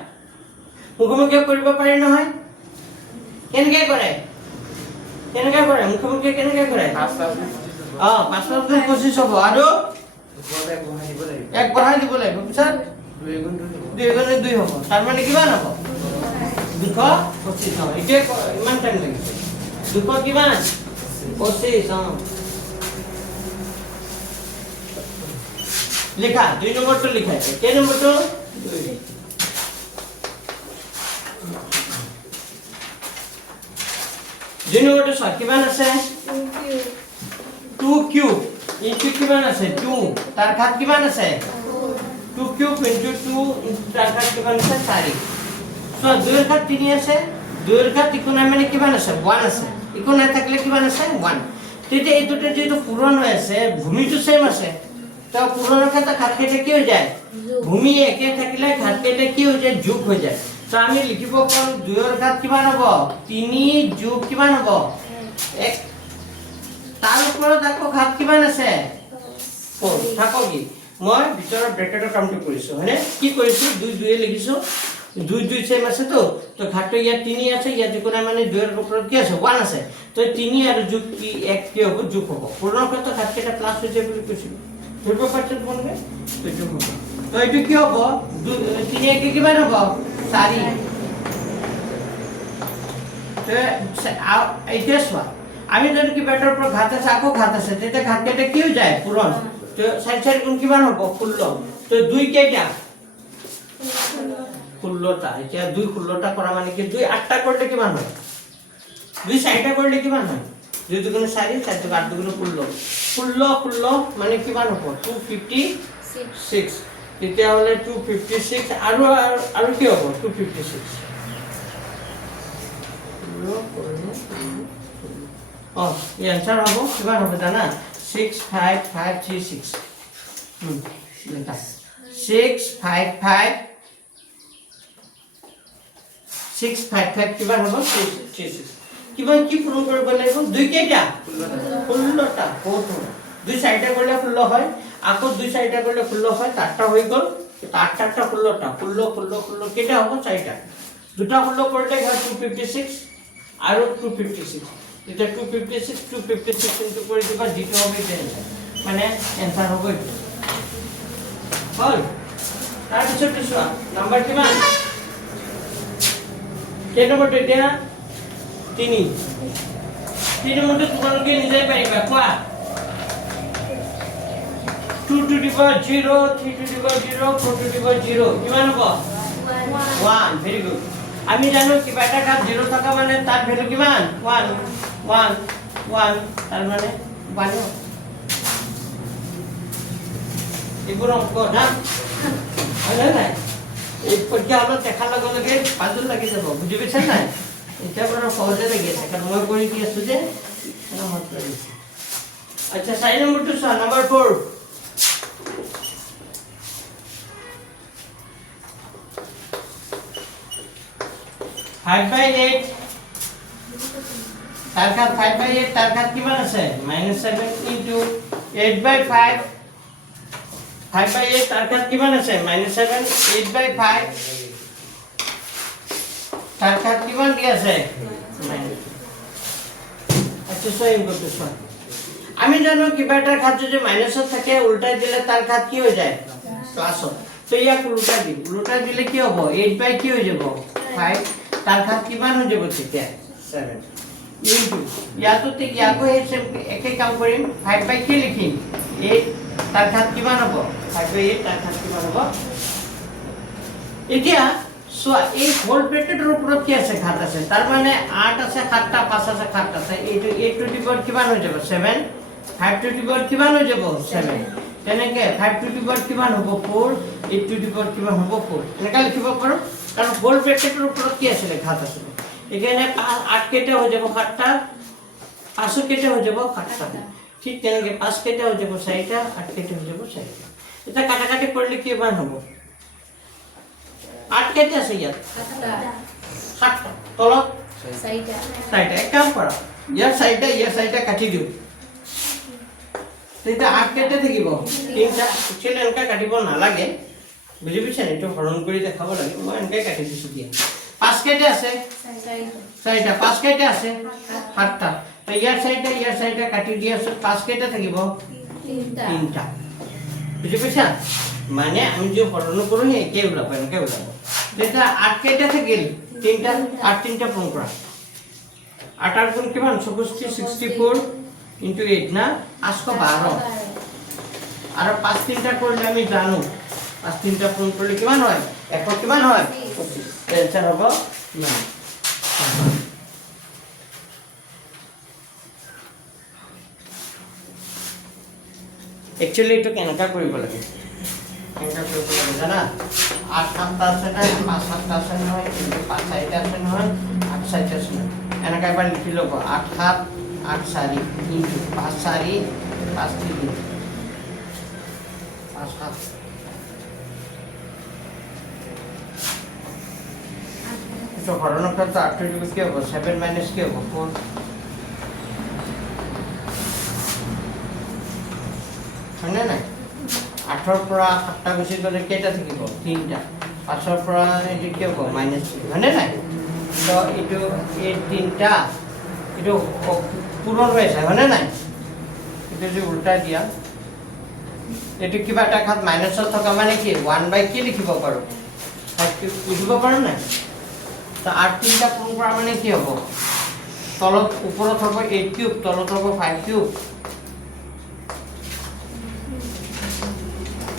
মুখে কৰিব পাৰি নহয় কেনেকে কৰে মুখে কেনেকে কৰে 5 25 হ'ব আৰু এক বঢ়াই দিব লাগিব পিছত 2 গুণ 2 হ'ব তাৰ মানে কিমান হ'ব 225 হ'ব এতিয়া ইমান টাইম লাগিছে 200 কিমান 25 লিখা 2 নম্বৰটো লিখা আছে কে নম্বৰটো 2 নম্বৰটো চোৱা কিমান আছে 2 কিউব ইনটু কিমান আছে 2 তাৰ ঘাত কিমান আছে 2 কিউব ইনটু 2 তাৰ ঘাত কিমান আছে 4 সো 2 এর ঘাত 3 আছে 2 এর ঘাত ইকো নাই মানে কিমান আছে 1 আছে ইকো নাই থাকলে কিমান আছে 1 তেতিয়া এই দুটা যেটো পূৰণ হৈ আছে ভূমিটো সেম আছে তো পূৰণৰ ক্ষেত্ৰত ঘাত কেইটা কি হৈ যায় ভূমি একে থাকিলে ঘাত কেইটা কি হৈ যায় যোগ হৈ যায় তো আমি লিখিব পাৰো 2 এর ঘাত কিমান হ'ব 3 যোগ কিমান হ'ব 1 তাৰ ওপৰত আকৌ ঘাত কিমান আছে 4 থাকক কি মই ভিতৰৰ ব্ৰেকেটৰ কামটো কৰিছো হয়নে কি কৰিছো 2 2 এ লিখিছো 2 2 সেম আছে তো ঘাতটো ইয়াত 3 আছে ইয়াত কোনা মানে 2 এর ওপৰত কি আছে 1 আছে তো 3 আৰু যোগ কি 1 কি হ'ব যোগ হ'ব পূৰ্ণক্ষেত্ৰ ঘাত কেটা প্লাস হৈ যায় বুলি কৈছিল ধৰিব পাৰছে বনগে তো যোগ হ'ব তো এইটো কি হ'ব 3 1 কিমান হ'ব 4 তো এইটা চোৱা আমি যদি কি বেটাৰ ওপৰত ঘাত আছে আকৌ ঘাত আছে তেতিয়া ঘাত কেটা কি হৈ যায় পূৰণ তো 4 গুণ কিমান হ'ব 16 তো 2 কেটা 16টা এতিয়া 2 16টা কৰা মানে কি 2 8টা কৰিলে কিমান হয় 2 6টা কৰিলে কিমান হয় 2 দুগুণ 4 4 দুগুণ 8 দুগুণ 16 16 মানে কিমান হ'ব 256 তেতিয়া হলে 256 আৰু কি হ'ব 256 এই आंसर হ'ব কিমান হ'ব জানা 65536 লেখা 655 655 কিমান হ'ব 36 কিমান কি পূৰণ কৰিব লাগিব 2 কেটা 16টা কত 2 6টা কৰিলে 16 হয় আকৌ 2 6টা কৰিলে 16 হয় 8টা হৈ গ'ল 8 8টা 16টা 16 কেটা হ'ব 4টা দুটা 16 কৰিলে হয় 256 আৰু 256 এটা 256 ইনটু কৰি দিবা যেটো হবে এটা মানে आंसर হ'ব এইটো হল তাৰ পিছত চোৱা নাম্বাৰ কিমান কেই নম্বৰটো এতিয়া 3 নম্বৰটো তোমালোকে নিজে পাৰিবা কোৱা 2 to the power 0 3 to the power 0 4 to the power 0 কিমান হ'ব 1 ভেরি গুড আমি জানো কিবা এটা কাজ 0 থাকা মানে তার ভ্যালু কিমান 1 1 1 তার মানে 1 এগুলো অঙ্ক না হয় না এই পরীক্ষা হলো দেখার লগে লগে পাজল লাগি যাব বুঝি পেছেন না এটা বড় সহজে লাগিছে কারণ মই কৰি কি আছো যে না মত লাগিছে আচ্ছা 4 নম্বরটো সা নাম্বার 4 5/8 তারকাত 5/8 তারকাত কিমান আছে -7 into 8/5 5/8 তারকাত কিমান আছে -7 8/5 তারকাত কিমান দি আছে আচ্ছা সহজ করতে শুন আমি জানো কিবা এটা ঘাত যদি মাইনাসত থাকে উল্টাই দিলে তার ঘাত কি হয়ে যায় প্লাসত তো ইয়াক উল্টা দিলে কি হবে 8/কি হয়ে যাব 5 তার ঘাত কিমান হৈ যাব তেতিয়া 7 ইনটু ইয়াকো একে কাম কৰিম 5/কি লিখিম 8 তার ঘাত কিমান হ'ব 5/8 তার ঘাত কিমান হ'ব এতিয়া সো এই হোল ব্র্যাকেটের উপর কি আছে ঘাত আছে তার মানে 8 আছে 7টা 5 আছে 7টা আছে এইটো 8 টু দি পাওয়ার কিমান হৈ যাব 7 5 টু দি পাওয়ার কিমান হৈ যাব 7 তেনেকে 5 টু দি পাওয়ার কিমান হ'ব 4 8 টু দি পাওয়ার কিমান হ'ব 4 এনেকা লিখিব পাৰো কারণ হোল ব্র্যাকেটের উপর কি আছে ঘাত আছে এখানে 8 কেটে হৈ যাব 7টা 5 কেটে হৈ যাব 7টা ঠিক তেনেকে 5 কেটে হৈ যাব 4টা 8 কেটে হৈ যাব 4টা এটা কাটাকাটি করলে কি মান হ'ব 8 কেটে আছে ইয়াত 7টা তলত 4টা এক কাম কৰা ইয়াৰ 4টা কাটি দিও তেতিয়া 8 কেটে থাকিব 3টা একচুয়ালি এনেকা কাটিব নালাগে বুজি পাইছা এটো হৰণ কৰি দেখাব লাগে মই এনেকা কাটি দিছো দিয়া 5 কেটে আছে 4টা 5 কেটে আছে 7টা তো ইয়াৰ 4টা কাটি দিয়া 5 কেটে থাকিব 3টা বুজি পাইছা মানে আমি যে হৰণ কৰো একে ওলাব এনেকে ওলাব তেতিয়া 8 কেটে থাকিল 3টা 8 3টা পূৰণ কৰা 8 8 গুণ কিমান 64 into 8 না 512 আৰু 5 3টা কৰিলে আমি জানো 5 3টা পূৰণ কৰিলে কিমান হয় 1 কিমান হয় 25 आंसर হ'ব 9 एक्चुअली तो केनका কৰিব লাগে কেনকা কৰিব লাগে জানা 8 7টা আছে না 5 7টা আছে নহয় 5 4টা আছে নহয় 8 4টা আছে এনেকা এবাৰ লিখি লব 8 7 8 4 into 5 4 5 3 5 7 तो हरण करता 8 टू की हो 7 माइनस के हो 4 হয়নে নাই 8ৰ পৰা 7টা গুচি গ'লে কেইটা থাকিব 3টা 5ৰ পৰা এইটো কি হ'ব -3 হয়নে নাই তো এইটো এই 3টা এইটো পূৰণ হৈ আছে হয়নে নাই এইটো যদি উল্টা দিয়া এইটো কিবা এটা খাত মাইনাছত থকা মানে কি 1 কি লিখিব পাৰো 5 লিখিব পাৰো নাই তো 8 3টা পূৰণ কৰা মানে কি হ'ব তলত ওপৰত হ'ব 8 কিউব তলত হ'ব 5 কিউব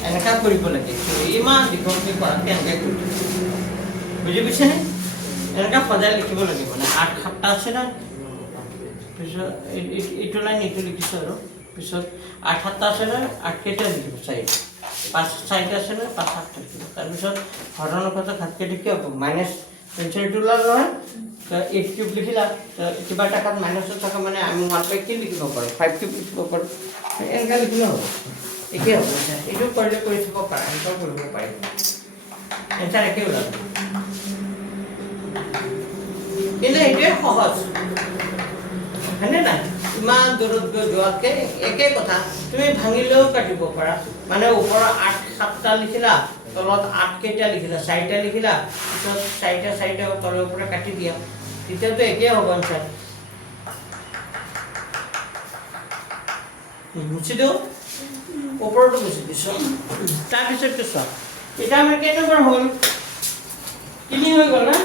এনেকা কৰিব লাগে ইমান দীঘলকৈ কৰাতকৈ এনেকৈ কৰিব বুজি পাইছেনে এনেকা সজাই লিখিব লাগিব মানে 8 7টা আছে না পিছত এইটো লাইন এইটো লিখিছোঁ আৰু পিছত 8 7টা আছে না 8 কেইটা লিখিব 4 আছে না 5 7টা লিখিব তাৰপিছত হৰণৰ কথা ঘাটকেইটা কি হ'ব মাইনাছ পেঞ্চিলটো ওলাল নহয় 8 কিউব লিখিলা কিবা এটা কাত মাইনাছত থকা মানে আমি 1 কি লিখিব পাৰোঁ 5 কিউব লিখিব পাৰোঁ এনেকা লিখিলে হ'ব একে হ'ব এইটো কৰিলে কৰি থ'ব পাৰা এনেকুৱা কৰিব পাৰিব এনচাৰ একে ওলাব কিন্তু এইটোৱে সহজ হয়নে নাই ইমান দূৰত গৈ যোৱাতকৈ একে কথা তুমি ভাঙিলেও কাটিব পাৰা মানে ওপৰৰ 8 7টা লিখিলা তলত 8 কেইটা লিখিলা 4টা লিখিলা পিছত 4টা তলৰ পৰা কাটি দিয়া তেতিয়াতো একে হ'ব এনচাৰ মুচি দিওঁ ওপৰতো মুচি দিছোঁ তাৰপিছত কি চোৱা এটা আমাৰ কেই নম্বৰ হ'ল 3 হৈ গ'ল না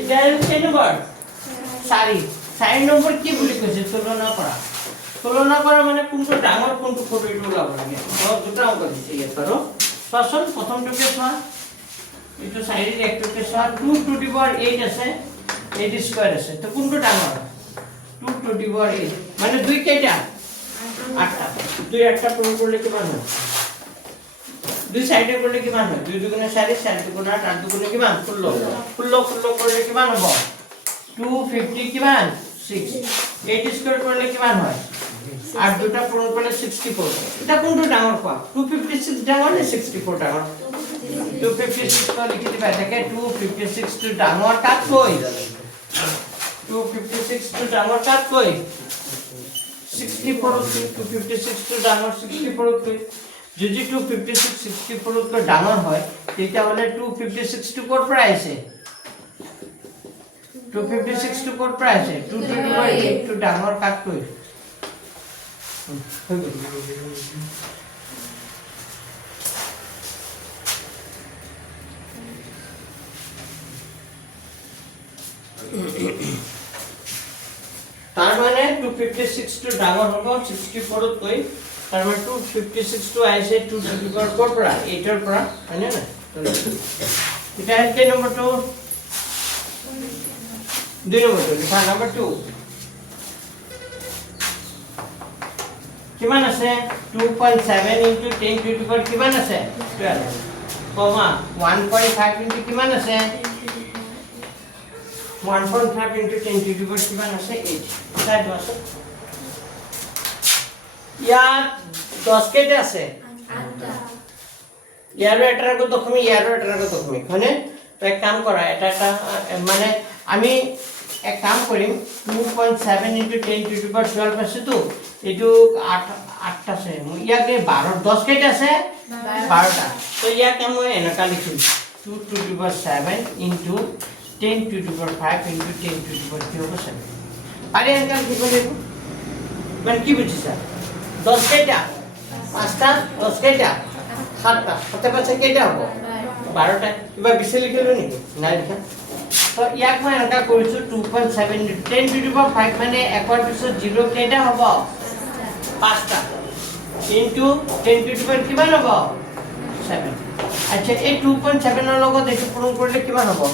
এটা কেই নম্বৰ 4 নম্বৰ কি বুলি কৈছে তুলনা কৰা মানে কোনটো ডাঙৰ কোনটো সৰু এইটো ওলাব লাগে দুটা অংক দিছে ইয়াত আৰু চোৱাচোন প্ৰথমটোকে চোৱা এইটো 4 একটোকে চোৱা 2 টু দি পাৱাৰ 8 আছে 8 স্কয়াৰ আছে তো কোনটো ডাঙৰ 2 টু দি পাৱাৰ 8 মানে 2 কেইটা 8টা 2 8টা পূৰণ কৰিলে কিমান হয় 2 সাইডে কৰিলে কিমান হয় 2 দুগুণে 4 4 দুগুণে 8 8 দুগুণে কিমান 16 কৰিলে কিমান হ'ব 250 কিমান 6 8 স্কয়াৰ কৰিলে কিমান হয় 8 দুটা পূৰণ কৰিলে 64 এটা কোনটো ডাঙৰ কোৱা 256 ডাঙৰ নে 64 ডাঙৰ 256 ক লিখি দিবা থাকে 256 টো ডাঙৰ কাট কই 256 টো ডাঙৰ কাট কই 64 256 টো ডাঙৰ 64 কই যদি 256 64 টো ডাঙৰ হয় তেতিয়া হলে 256 টো ক'ৰ পৰা আহিছে 256 টো ক'ৰ পৰা আহিছে 2 টু দি পাৱাৰ 8 টো ডাঙৰ কাট কই तार माने 256 টো ডাঙৰ হ'ব 64 কৈ तार माने 256 টো আইছে 2 টু দি পাৱাৰ ক'ৰ পৰা 8 ৰ পৰা হয়নে না এটা কে নম্বৰ 2 2 নম্বৰ লিখা নম্বৰ 2 কিমান আছে 2.7 ইনটু 10 টু দি পাৱাৰ কিমান আছে 12 কমা 1.5 ইনটু কিমান আছে 1.5 into 10 to the power কিমান আছে 8 তাই দোয়াছো ইয়ার 10 কেটে আছে 8টা ইয়ারো এটার কত তুমি ইয়ারো এটার কত তুমি মানে তো এক কাম করা এটা মানে আমি এক কাম করিম 2.7 into 10 to the power 12 আছে তো এটু 8টা আছে ইয়াকে 12 10 কেটে আছে 12টা তো ইয়াকে আমি এনেকা লিখিম 2 to the power 7 into 10 to the power 5 into 10 to the power 7 আরে এনকাল কি বলে মানে কি বুঝছিস 10 কেটা 5টা 10 কেটা 7টা হতে পারে কেটা হবে 12টা এবার বিশে লিখলো নি না লিখা তো ইয়াক মই এনকা কৰিছো 2.7 10 to the power 5 মানে একর পিছত 0 কেটা হবে 5টা into 10 to the power কিমান হবে 7 আচ্ছা এই 2.7 এর লগত এটো পূরণ করলে কিমান হবে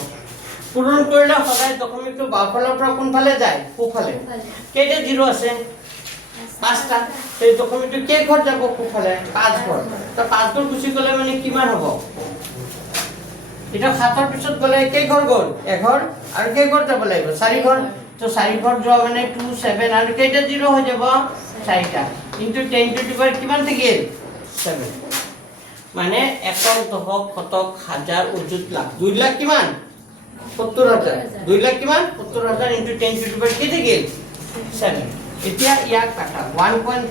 পূরণ কৰিলে সদায় দশমিকটো বাওফালৰ পৰা কোনফালে যায় কোফালে কেইটা 0 আছে 5টা এই দশমিকটো কে ঘৰ যাব কোফালে 5 ঘৰ তো 5 ঘৰ গুচি গলে মানে কিমান হ'ব এটা 7ৰ পিছত গলে কে ঘৰ গল 1 ঘৰ আৰু কে ঘৰ যাব লাগিব 4 ঘৰ তো 4 ঘৰ যোৱা মানে 2 7 আৰু কেইটা 0 হৈ যাব 4টা ইনটু 10 টু দি পাৱাৰ কিমান থাকিল 7 মানে একক দশক শতক হাজাৰ অযুত লাখ 2 লাখ কিমান 70000 2 লাখ কিমান 70000 into 10 to the power কেতে গেল 7 এতিয়া ইয়াক কাটা 1.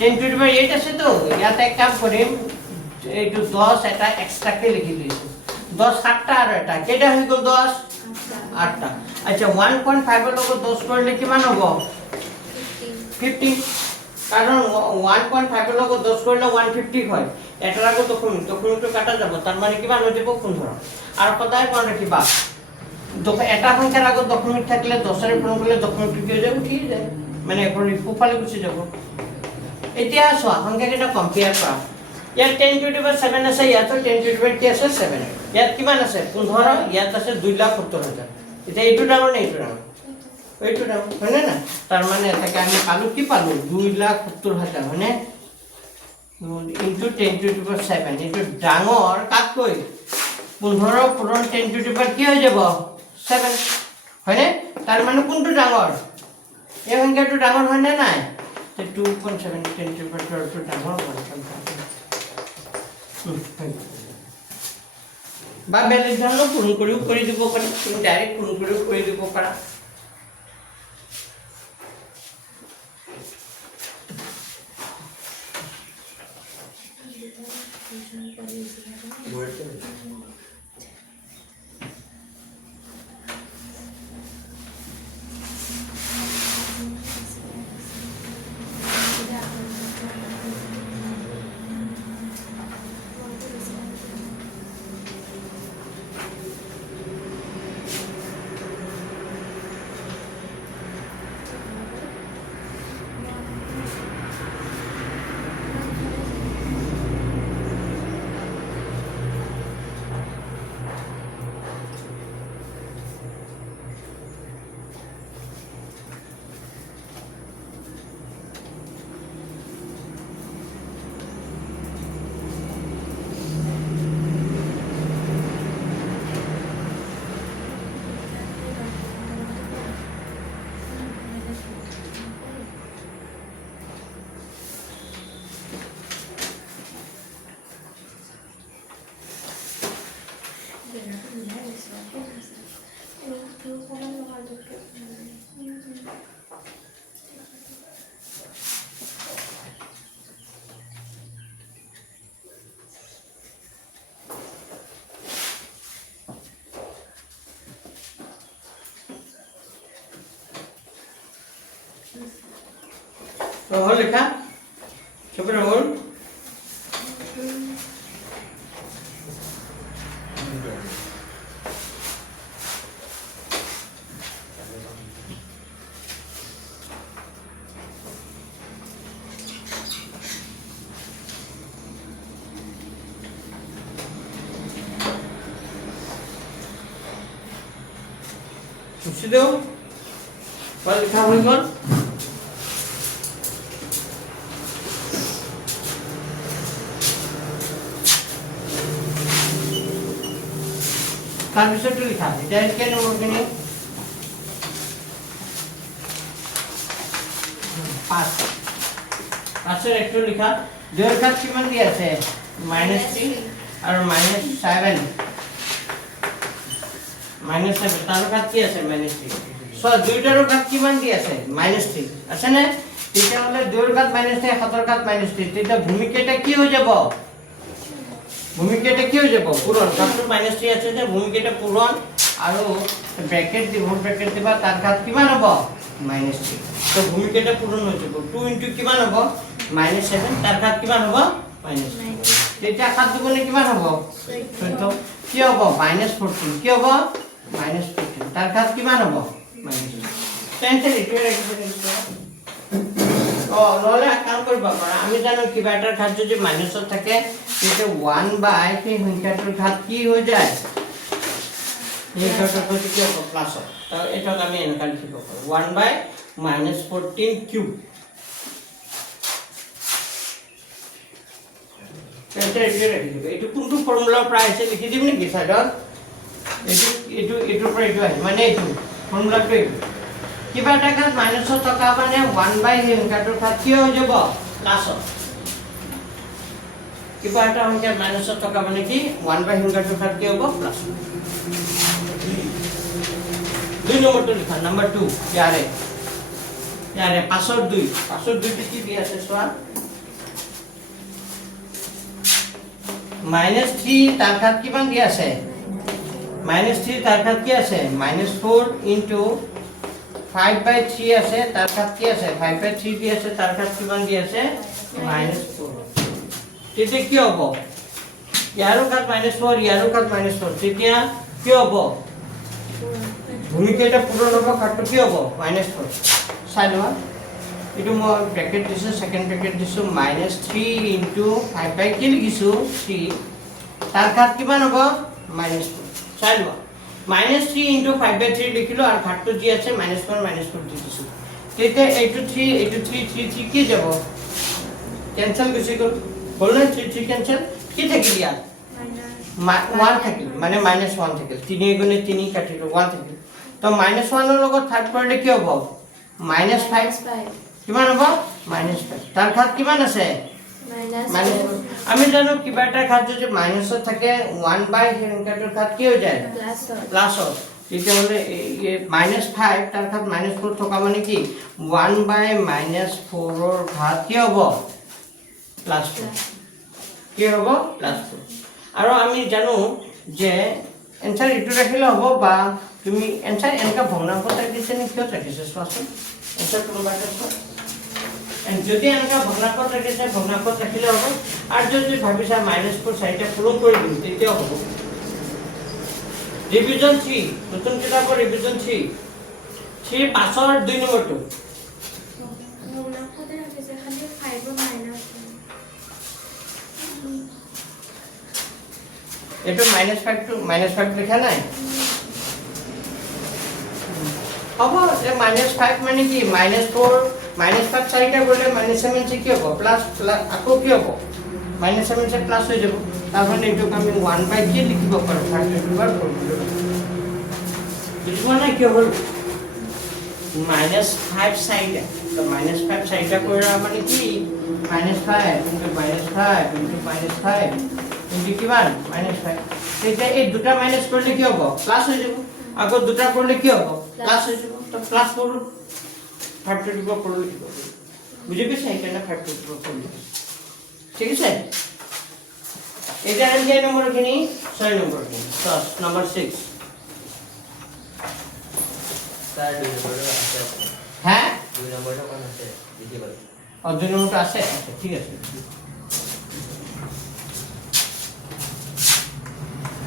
10 to the power 8 আছে তো ইয়াতে এক কাম কৰিম এইটো 10 এটা এক্সট্ৰাকে লিখি দিছো 10 7টা আৰু এটা কেইটা হৈ গ'ল 10 8টা আচ্ছা 1.5 ৰ লগত 10 কৰিলে কিমান হ'ব 15 কাৰণ 1.5 ৰ লগত 10 কৰিলে 150 হয় এটাৰ আগত দশমিকটো কাটা যাব তাৰ মানে কিমান হৈ যাব 15 আৰু সদায় মনত ৰাখিবা এটা সংখ্যাৰ আগত দশমিক থাকিলে 10 ৰে পূৰণ কৰিলে দশমিকটো কি হৈ যায় উঠি যায় মানে এপৰি ফুফালে গুচি যাব এতিয়া চোৱা সংখ্যাকেইটা কম্পেয়াৰ কৰা ইয়াত 10 to the power 7 আছে ইয়াত 10 to the power কি আছে 7 ইয়াত কিমান আছে 15 ইয়াত আছে 2,70,000 এতিয়া এইটো ডাঙৰ নে এইটো ডাঙৰ এইটো ডাঙৰ হয়নে না তাৰ মানে এটাকে আমি পালো কি পালো 2,70,000 হয়নে ইনটু 10 to the power 7 এইটো ডাঙৰ কাতকৈ 15 পূৰণ 10 to the power কি হৈ যাব 7 হয়নে তাৰ মানে কোনটো ডাঙৰ এই সংখ্যাটো ডাঙৰ হয় না নাই 2.7 10 to the power 12 ডাঙৰ বা বেলেগ ধৰণৰ পূৰণ কৰিও কৰি দিব পাৰি তুমি ডাইৰেক্ট পূৰণ কৰিও কৰি দিব পাৰা তো হল লেখা সবৰে হল খুশি দেও পৰে লেখা হয়ে গেল তাৰপিছতো লিখা এতিয়া কেই নম্বৰখিনি 5 একটু লিখা দুইৰ ঘাত কিমান দি আছে -3 আৰু -7 -7 তাৰ ঘাত কি আছে -3 সো দুইটাৰ ঘাত কিমান দি আছে -3 আছে নে তেতিয়া হলে দুইৰ ঘাত -3 7ৰ ঘাত -3 তেতিয়া ভূমিকেটা কি হৈ যাব ভূমিকেটা কি হৈ যাব পূৰণ ঘাতটো -3 আছে যে ভূমিকেটা পূৰণ আৰু ব্ৰ্যাকেট দিব ব্ৰ্যাকেট দিবা তাৰ ঘাত কিমান হ'ব -3 তো ভূমিকেটা পূৰণ হৈ যাব 2 ইনটু কিমান হ'ব -7 তাৰ ঘাত কিমান হ'ব -3 তেতিয়া ঘাত দুগুণে কিমান হ'ব 14 কি হ'ব -14 কি হ'ব -14 তাৰ ঘাত কিমান হ'ব টেনশন ইটো নহলে কাম কৰিব পাৰা আমি জানো কিবা এটাৰ ঘাত যদি মাইনাছত থাকে তেতিয়া 1 বাই সেই সংখ্যাটোৰ ঘাত কি হৈ যায় এই ঘাতটো কি হ'ব প্লাস তো এটাক আমি এনেকা লিখিব পাৰো 1 বাই -14 কিউব এইটো কোনটো ফৰ্মুলাৰ পৰা আহিছে লিখি দিম নেকি সাইডত এইটোৰ পৰা এইটো আহে মানে এইটো ফৰ্মুলাটো এইটো কিবা এটা ঘাত মাইনাছত থকা মানে 1 বাই সেই সংখ্যাটোৰ ঘাত কি হৈ যাব প্লাসত কিবা এটা সংখ্যা মাইনাছত থকা মানে কি 1 বাই সংখ্যাটোৰ ঘাত কি হ'ব প্লাস 2 নম্বৰটো লিখা নাম্বাৰ 2 ইয়াৰে 5ৰ 2 টো কি দি আছে চোৱা -3 তাৰ ঘাত কিমান দি আছে -3 তাৰ ঘাত কি আছে -4 ইনটু 5/3 আছে তাৰ ঘাত কি আছে 5/3 দি আছে তাৰ ঘাত কিমান দি আছে -4 তেতিয়া কি হ'ব ইয়াৰো ঘাত -4 ইয়াৰো ঘাত -4 তেতিয়া কি হ'ব ভূমিকেইটা পূৰণ হ'ব ঘাতটো কি হ'ব -4 চাই লোৱা এইটো মই ব্ৰেকেট দিছোঁ সেকেন্ড ব্ৰেকেট দিছোঁ -3 ইনটু 5 কি লিখিছোঁ 3 তাৰ ঘাত কিমান হ'ব -4 চাই লোৱা -3 ইনটু 5/3 লিখিলোঁ আৰু ঘাতটো যি আছে -4 দি দিছোঁ তেতিয়া এইটো 3 কি যাব কেনসেল গুচি গ'ল হ'ল নে 3 কেনসেল কি থাকিল ইয়াত 1 থাকিল মানে -1 থাকিল 3 গুণে 3 কাটিলো 1 থাকিল তো -1 ৰ লগত থাৰ্ড কৰিলে কি হ'ব -5 কিমান হ'ব -5 তাৰ ঘাত কিমান আছে আমি জানো কিবা এটা ঘাত যদি মাইনাছত থাকে 1/, সংখ্যাটোৰ ঘাত কি হৈ যায় প্লাছত তেতিয়াহ'লে -5 তাৰ ঘাত -4 থকা মানে কি 1/-4 ৰ ঘাত কি হ'ব +2 কি হ'ব +2 আৰু আমি জানো যে এনসাৰ ইটো ৰাখিলে হ'ব বা তুমি এনসাৰ এনেকা ভগ্নাংশত ৰাখিছে নে কিয় ৰাখিছে চোৱাচোন এনসাৰ কোনোবা এটা চোৱা যদি এনেকা ভগ্নাংশত ৰাখিছে ভগ্নাংশত ৰাখিলে হ'ব আৰু যদি ভাবিছা -4 চাৰিটা পূৰণ কৰি দিওঁ তেতিয়াও হ'ব ৰিভিজন 3 নতুন কিতাপৰ ৰিভিজন 3 5ৰ 2 নম্বৰটো এইটো -5 লিখা নাই হ'ব যে -5 মানে কি -4 -5 চাৰিটা কৰিলে -7 কি হ'ব প্লাস আকৌ কি হ'ব -7 প্লাস হৈ যাব তাৰ মানে এইটোক আমি 1/, কি লিখিব পাৰোঁ ফাৰ্ষ্টবাৰ ফৰ্মুলা বুজিব নাই কি হ'ল -5 চাৰিটা তো -5 চাৰিটা কৰা মানে কি -5 ইনটু -5 ইনটু -5 ইনটু কিমান -5 তেতিয়া এই দুটা মাইনাস কৰিলে কি হ'ব প্লাস হৈ যাব আকৌ দুটা কৰিলে কি হ'ব প্লাস হৈ যাব তো প্লাস কৰোঁ 5 to the power লিখিব বুজি পাইছা এটা 5 to the power ঠিক আছে এটা আনকে নম্বৰখিনি 6 নম্বৰখিনি নাম্বার 6 স্যার 2 নম্বরটা আছে হ্যাঁ 2 নম্বরটা কোন আছে লিখে বল 2 নম্বরটা আছে আচ্ছা ঠিক আছে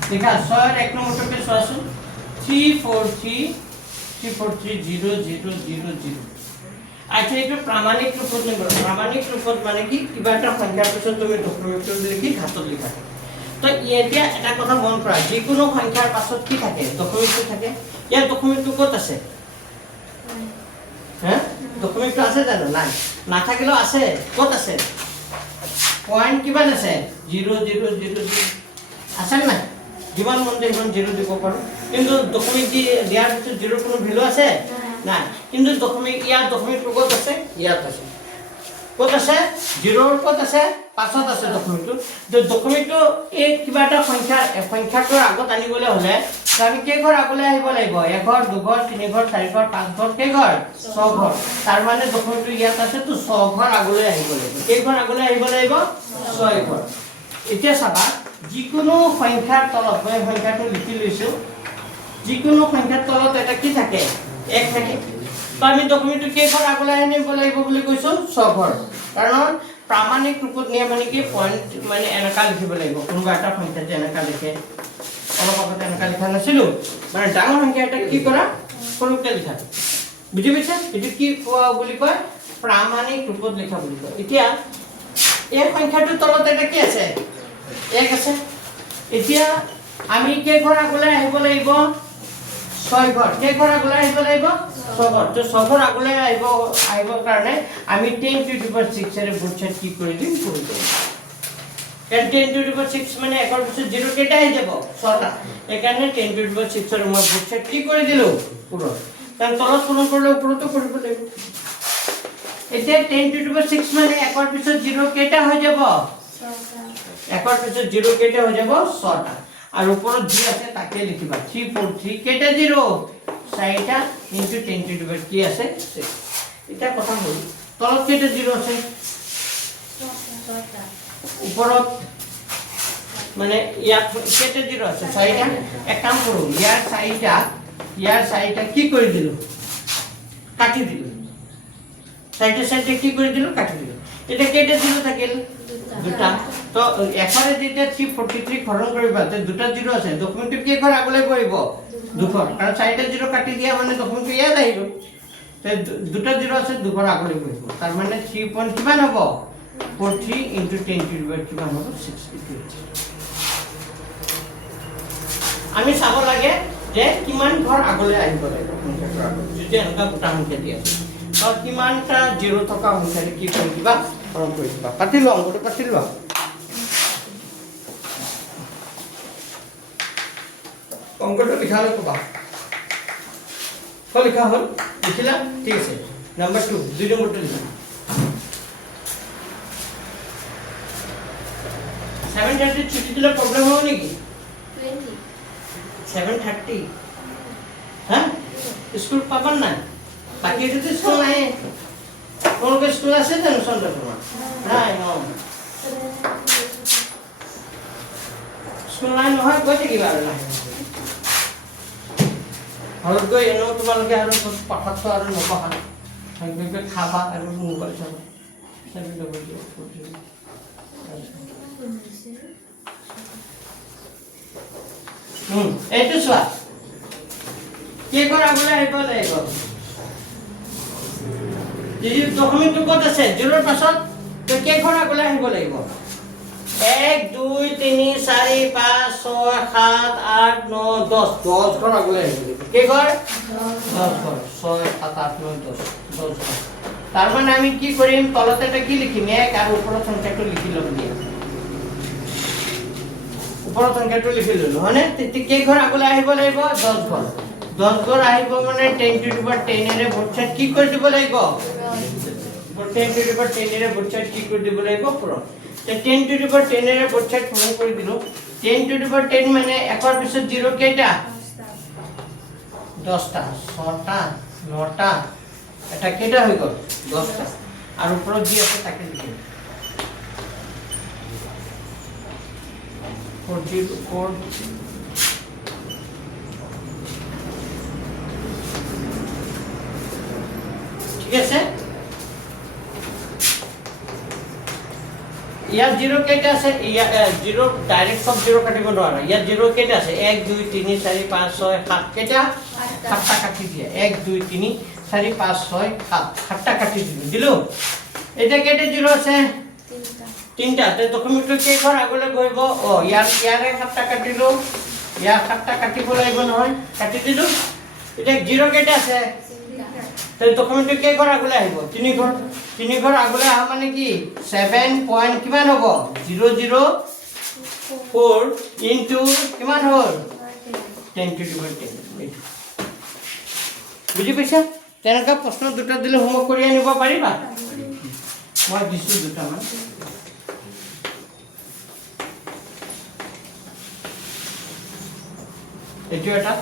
দেখা স্যার 1 নম্বরটাকে সরাসরি 3430000 আচ্ছা এটা প্রামাণিক রূপত নেব প্রামাণিক রূপত মানে কি কিবা এটা সংখ্যাৰ পিছত তুমি ডকুমেন্টত লিখি ঘাতত লিখা তো এতিয়া এটা কথা মন কৰা যিকোনো সংখ্যাৰ পাছত কি থাকে ডকুমেন্ট থাকে ইয়াৰ ডকুমেন্টটো ক'ত আছে হ্যাঁ ডকুমেন্টটো আছে জানো নাই নাথাকিলেও আছে ক'ত আছে পয়েন্ট কিমান আছে 0000 আছে না যিমান মন যায় সিমান 0 দিব পাৰো কিন্তু ডকুমেন্ট দিয়াৰ পিছত 0 কোনো ভ্যালু আছে না কিন্তু ডকুমেন্ট ইয়াৰ ডকুমেন্ট ক'ত আছে ইয়াত আছে ক'ত আছে 0 ক'ত আছে পাছত আছে ডকুমেন্টটো যে ডকুমেন্টটো এই কিবা এটা সংখ্যাটোৰ আগত আনিবলৈ হলে আমি কেই ঘৰ আগলৈ আহিব লাগিব 1 ঘৰ 2 ঘৰ 3 ঘৰ 4 ঘৰ 5 ঘৰ কেই ঘৰ 6 ঘৰ তাৰ মানে ডকুমেন্টটো ইয়াত আছে তো 6 ঘৰ আগলৈ আহিব লাগিব কেই ঘৰ আগলৈ আহিব লাগিব 6 ঘৰ এতিয়া চাবা যিকোনো সংখ্যাৰ তলত মই সংখ্যাটো লিখি লৈছো যিকোনো সংখ্যাৰ তলত এটা কি থাকে 1 থাকে তো আমি ডকুমেন্টটো কেই ঘৰ আগলৈ আনিব লাগিব বুলি কৈছো 6 ঘৰ কাৰণ প্ৰামাণিক ৰূপত নিয়ম মানে কি পয়েন্ট মানে এনেকা লিখিব লাগিব কোনোবা এটা সংখ্যা যে এনেকা লিখে অলপ আগতে এনেকা লিখা নাছিলো মানে ডাঙৰ সংখ্যা এটা কি কৰা সৰুকে লিখা বুজি পাইছা এটো কি কোৱা বুলি কয় প্ৰামাণিক ৰূপত লিখা বুলি কয় এতিয়া এই সংখ্যাটোৰ তলত এটা কি আছে 1 আছে এতিয়া আমি কেই ঘৰ আগলৈ আহিব লাগিব 6 ঘৰ কেই ঘৰ আগলৈ আহিব লাগিব 6 ঘৰ তো 6 ঘৰ আগলৈ আহিবৰ কাৰণে আমি 10 to the power 6 এৰ বুটছেট কি কৰি দিম কৰি দিম 10 to the power 6 মানে একৰ পিছত 0 কেটা আহি যাব 6টা এখানে 10 to the power 6 এর মই বুটছেট কি কৰি দিলো পুৰো কাৰণ তলত পূৰণ কৰলে উপৰতো কৰিব লাগিব এতিয়া 10 to the power 6 মানে একৰ পিছত 0 কেটা হৈ যাব 6টা একৰ পিছত 0 কেটা হৈ যাব 6টা আৰ উপৰত যি আছে তাকে লিখিবা 343 কেটা 0 6টা into 10 to the power কি আছে 6 এটা কথা হল তলত কেটা 0 আছে 6টা উপৰত মানে ইয়াত কেইটা জিৰ' আছে চাৰিটা এক কাম কৰোঁ ইয়াৰ চাৰিটা কি কৰি দিলোঁ কাটি দিলোঁ চাৰিটা কি কৰি দিলোঁ কাটি দিলোঁ এতিয়া কেইটা জিৰ' থাকিল দুটা তো এফালে যেতিয়া 343 হৰণ কৰিবা তে দুটা জিৰ' আছে দশমিকটো কেইঘৰ আগলৈ পৰিব দুঘৰ কাৰণ চাৰিটা জিৰ' কাটি দিয়া মানে দশমিকটো ইয়াত আহিব তে দুটা জিৰ' আছে দুঘৰ আগলৈ পৰিব তাৰ মানে 3 পইণ্ট কিমান হ'ব 43 into 10 to the power কিমান হ'ব 62 আমি চাব লাগে যে কিমান ঘৰ আগলৈ আহিব লাগিব সংখ্যাটোৰ আগত যদি এনেকুৱা গোটা সংখ্যা দিয়া আছে তো কিমানটা জিৰ' থকা সংখ্যাৰে কি কৰি দিবা হৰণ কৰি দিবা কাটি লোৱা অংকটো কাটি লোৱা অংকটো লিখালে ক'বা লিখা হ'ল লিখিলা ঠিক আছে নাম্বাৰ 2 দুই নম্বৰটো লিখা 730 ছুটি দিলে প্ৰব্লেম হ'ব নেকি 730 হ্যাঁ স্কুল পাবার না বাকি যদি স্কুল নাই কোন স্কুল আছে জানো চন্দ্রপুর নাই স্কুল নাই নহয় গৈ থাকিবা আৰু নাই ঘৰত গৈ এনেও তোমালোকে আৰু পাঠাতো আৰু নপঢ়া সেইটোকে খাবা আৰু মোবাইল চাবা এইটো চোৱা কেইঘৰ আগলৈ আহিব লাগিব যদি দশমিকটো ক'ত আছে জিৰ'ৰ পাছত তো কেইঘৰ আগলৈ আহিব লাগিব 1 2 3 4 5 6 7 8 9 10 10 ঘৰ আগলৈ আহিব লাগিব কেইঘৰ 10 ঘৰ 6 7 8 9 10 10 ঘৰ তাৰ মানে আমি কি কৰিম তলতে এটা কি লিখিম 1 আৰু ওপৰৰ সংখ্যাটো লিখি ল'ম দিয়া ওপৰৰ সংখ্যাটো লিখি ল'লো হয়নে তেতিয়া কেইঘৰ আগলৈ আহিব লাগিব 10 ঘৰ 10 ঘৰ আহিব মানে 10 to the power 10 এৰে ভোটছাইড কি কৰি দিব লাগিব 10 to the power 10 এৰে ভোটছাইড কি কৰি দিব লাগিব পূৰণ তে 10 to the power 10 এৰে ভোটছাইড পূৰণ কৰি দিলো 10 to the power 10 মানে একৰ পিছত 0 কেইটা 10টা 6টা 9টা এটা কেইটা হৈ গ'ল 10টা আৰু ওপৰত যি আছে তাকে লিখিম 4 ঠিক আছে ইয়াত 0 কেইটা আছে 0 ডাইৰেক্ট সব 0 কাটিব নোৱাৰা ইয়াত 0 কেইটা আছে 1 2 3 4 5 6 7 কেইটা 7টা কাটি দিয়া 1 2 3 4 5 6 7 7টা কাটি দিলো এটা কেইটা 0 আছে তিনটা তে দশমিকটো কেইঘৰ আগলৈ গৈব ইয়াৰে 7টা কাটিলো ইয়াৰ 7টা কাটিব লাগিব নহয় কাটি দিলো এটা 0 কেইটা আছে তে দশমিকটো কেইঘৰ আগলৈ আহিব 3 ঘৰ আগলৈ আহা মানে কি 7 পইণ্ট কিমান হ'ব 004 ইনটু কিমান হ'ল 10 to the power 10 বুজি পাইছা তেনেকা প্ৰশ্ন দুটা দিলে হোমৱৰ্ক কৰি আনিব পাৰিবা মই দিছো দুটামান এইটো এটা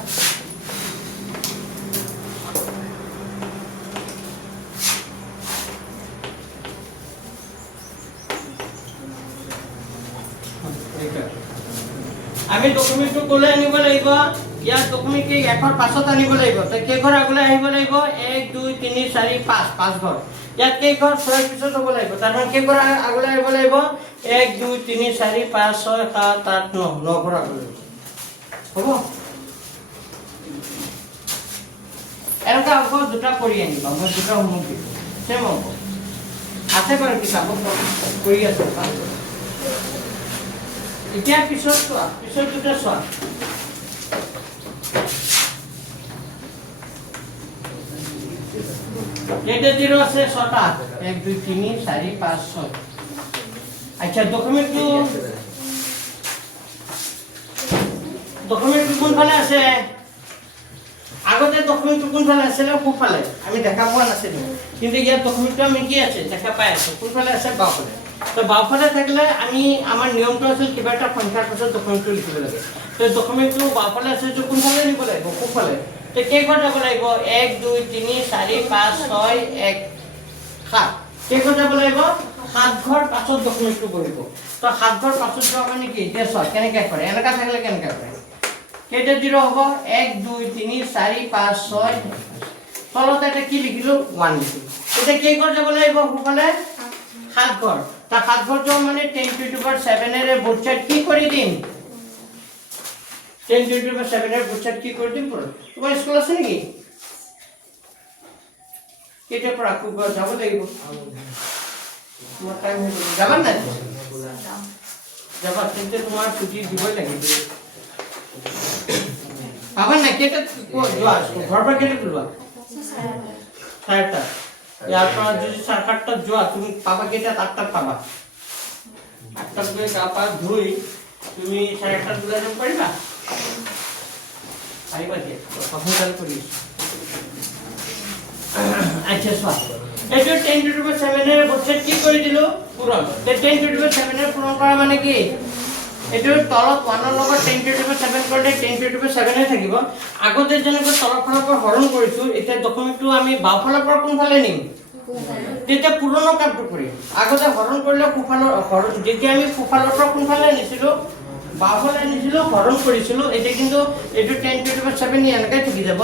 আমি দশমিকটো কোলে আনিব লাগিব ইয়াৰ দশমিকটো একৰ পাছত আনিব লাগিব তো কেইঘৰ আগলৈ আহিব লাগিব 1 2 3 4 5 5 ঘৰ ইয়াত কেইঘৰ 6 পিছত হ'ব লাগিব তাৰ মানে কেইঘৰ আগলৈ আহিব লাগিব 1 2 3 4 5 6 7 8 9 9 ঘৰ আগলৈ হ'ব এনেকা অংক দুটা কৰি আনিবা মই দুটা হোমৱৰ্ক দিম সেম অংক আছে বাৰু কিতাপত কৰি আছে এতিয়া পিছত দুটা চোৱা কেইটা 0 আছে 6টা 1 2 3 4 5 6 আচ্ছা দশমিকটো কোনফালে আছে আগতে দশমিকটো কোনফালে আছিল কোনফালে আমি দেখা পোৱা নাছিল কিন্তু ইয়াত দশমিকটো আমি কি আছে দেখা পাই আছো কোনফালে আছে বাওঁফালে তো বাওঁফালে থাকিলে আমি আমাৰ নিয়মটো আছিল কিবা এটা সংখ্যাৰ পাছত দশমিকটো লিখিব লাগে তো দশমিকটো বাওঁফালে আছে যে কোনফালে নিব লাগিব কোনফালে তো কেইঘৰ যাব লাগিব 1 2 3 4 5 6 1 7 কেইঘৰ যাব লাগিব 7 ঘৰ পাছত ডকুমেন্টটো বহিব তো 7 ঘৰ পাছত যোৱা মানে কি এতিয়া চোৱা কেনেকৈ কৰে এনেকা থাকিলে কেনেকৈ কৰে কেইটা 0 হ'ব 1 2 3 4 5 6 তলত এটা কি লিখিলো 1 লিখিলো এটা কেই ঘৰ যাব লাগিব সোফালে 7 ঘৰ তা 7 ঘৰ যোৱা মানে 10 to the power 7 এৰ বোথ সাইড কি কৰি দিম 10 to the power 7 এৰ বোথ সাইড কি কৰি দিম পুরো তোমার স্কুল আছে নেকি কেইটা পর আকু ঘর যাব লাগিব তোমার টাইম হয়ে গেল যাবা না যাবা কিন্তু তোমার ছুটি দিবই লাগিব আবার না কেটা যোৱা ঘৰ পৰ কেটে তুলবা সাড়ে ইয়াৰ পৰ যদি 7:30টা যোৱা তুমি পাবা কেটা 8টা পাবা 8টা থেকে গা পা ধুই তুমি 8:30 তুলে যাব পারিবা পারিবা কি কখন কাল করি আচ্ছা স্যার এটা 10 to the power 7 এর বছর কি করে দিল পূরণ তো 10 to the power 7 এর পূরণ করা মানে কি এটার তলত 1 এর লগত 10 to the power 7 করলে 10 to the power 7 এ থাকিব আগতে যেনেকৈ তলফালৰ পৰা হৰণ কৰিছো এটা ডকুমেন্টটো আমি বাওফালৰ পৰা কোনফালে নিম তেতিয়া পুৰণো কামটো কৰিম আগতে হৰণ কৰিলে কুফালৰ হৰণ যেতিয়া আমি কুফালৰ পৰা কোনফালে নিছিলো বাওফালে নিছিলো হৰণ কৰিছিলো এটা কিন্তু এটো 10 to the power 7 এনেকৈ থাকি যাব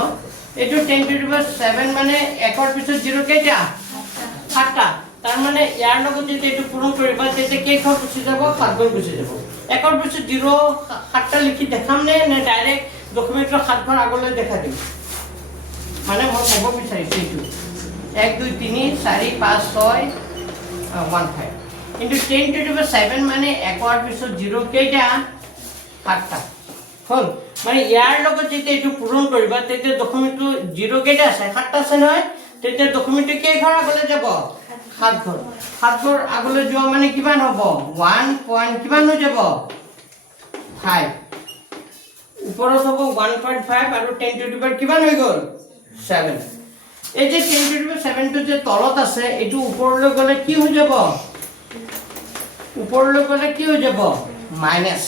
এটো 10 to the power 7 মানে একৰ পিছত 0 কেইটা 7টা তাৰ মানে ইয়াৰ লগত যদি এটো পূৰণ কৰিবা তেতিয়া কেই ঘৰ গুচি যাব 7 ঘৰ গুচি যাব একৰ পিছত 0 7টা লিখি দেখাম নে ডাইৰেক্ট ডকুমেন্টৰ 7 ঘৰ আগলৈ দেখা দিম মানে মই ক'ব বিচাৰিছো এইটো 1 2 3 4 5 6 1 5 কিন্তু 10 to the power 7 মানে একৰ পিছত 0 কেইটা 7টা হল মানে ইয়াৰ লগত যদি এটো পূৰণ কৰিবা তেতিয়া ডকুমেন্টটো 0 কেইটা আছে 7টা আছে নহয় তেতিয়া ডকুমেন্টটো কেই ঘৰ আগলৈ যাব 7 ঘৰ 7 ঘৰ আগলৈ যোৱা মানে কিমান হ'ব 1 পইণ্ট কিমান হৈ যাব 5 ওপৰত হ'ব 1.5 আৰু 10 to the power কিমান হৈ গ'ল 7 এই যে 10 to the power 7 টো যে তলত আছে এটো ওপৰলৈ গলে কি হৈ যাব ওপৰলৈ গলে কি হৈ যাব মাইনাস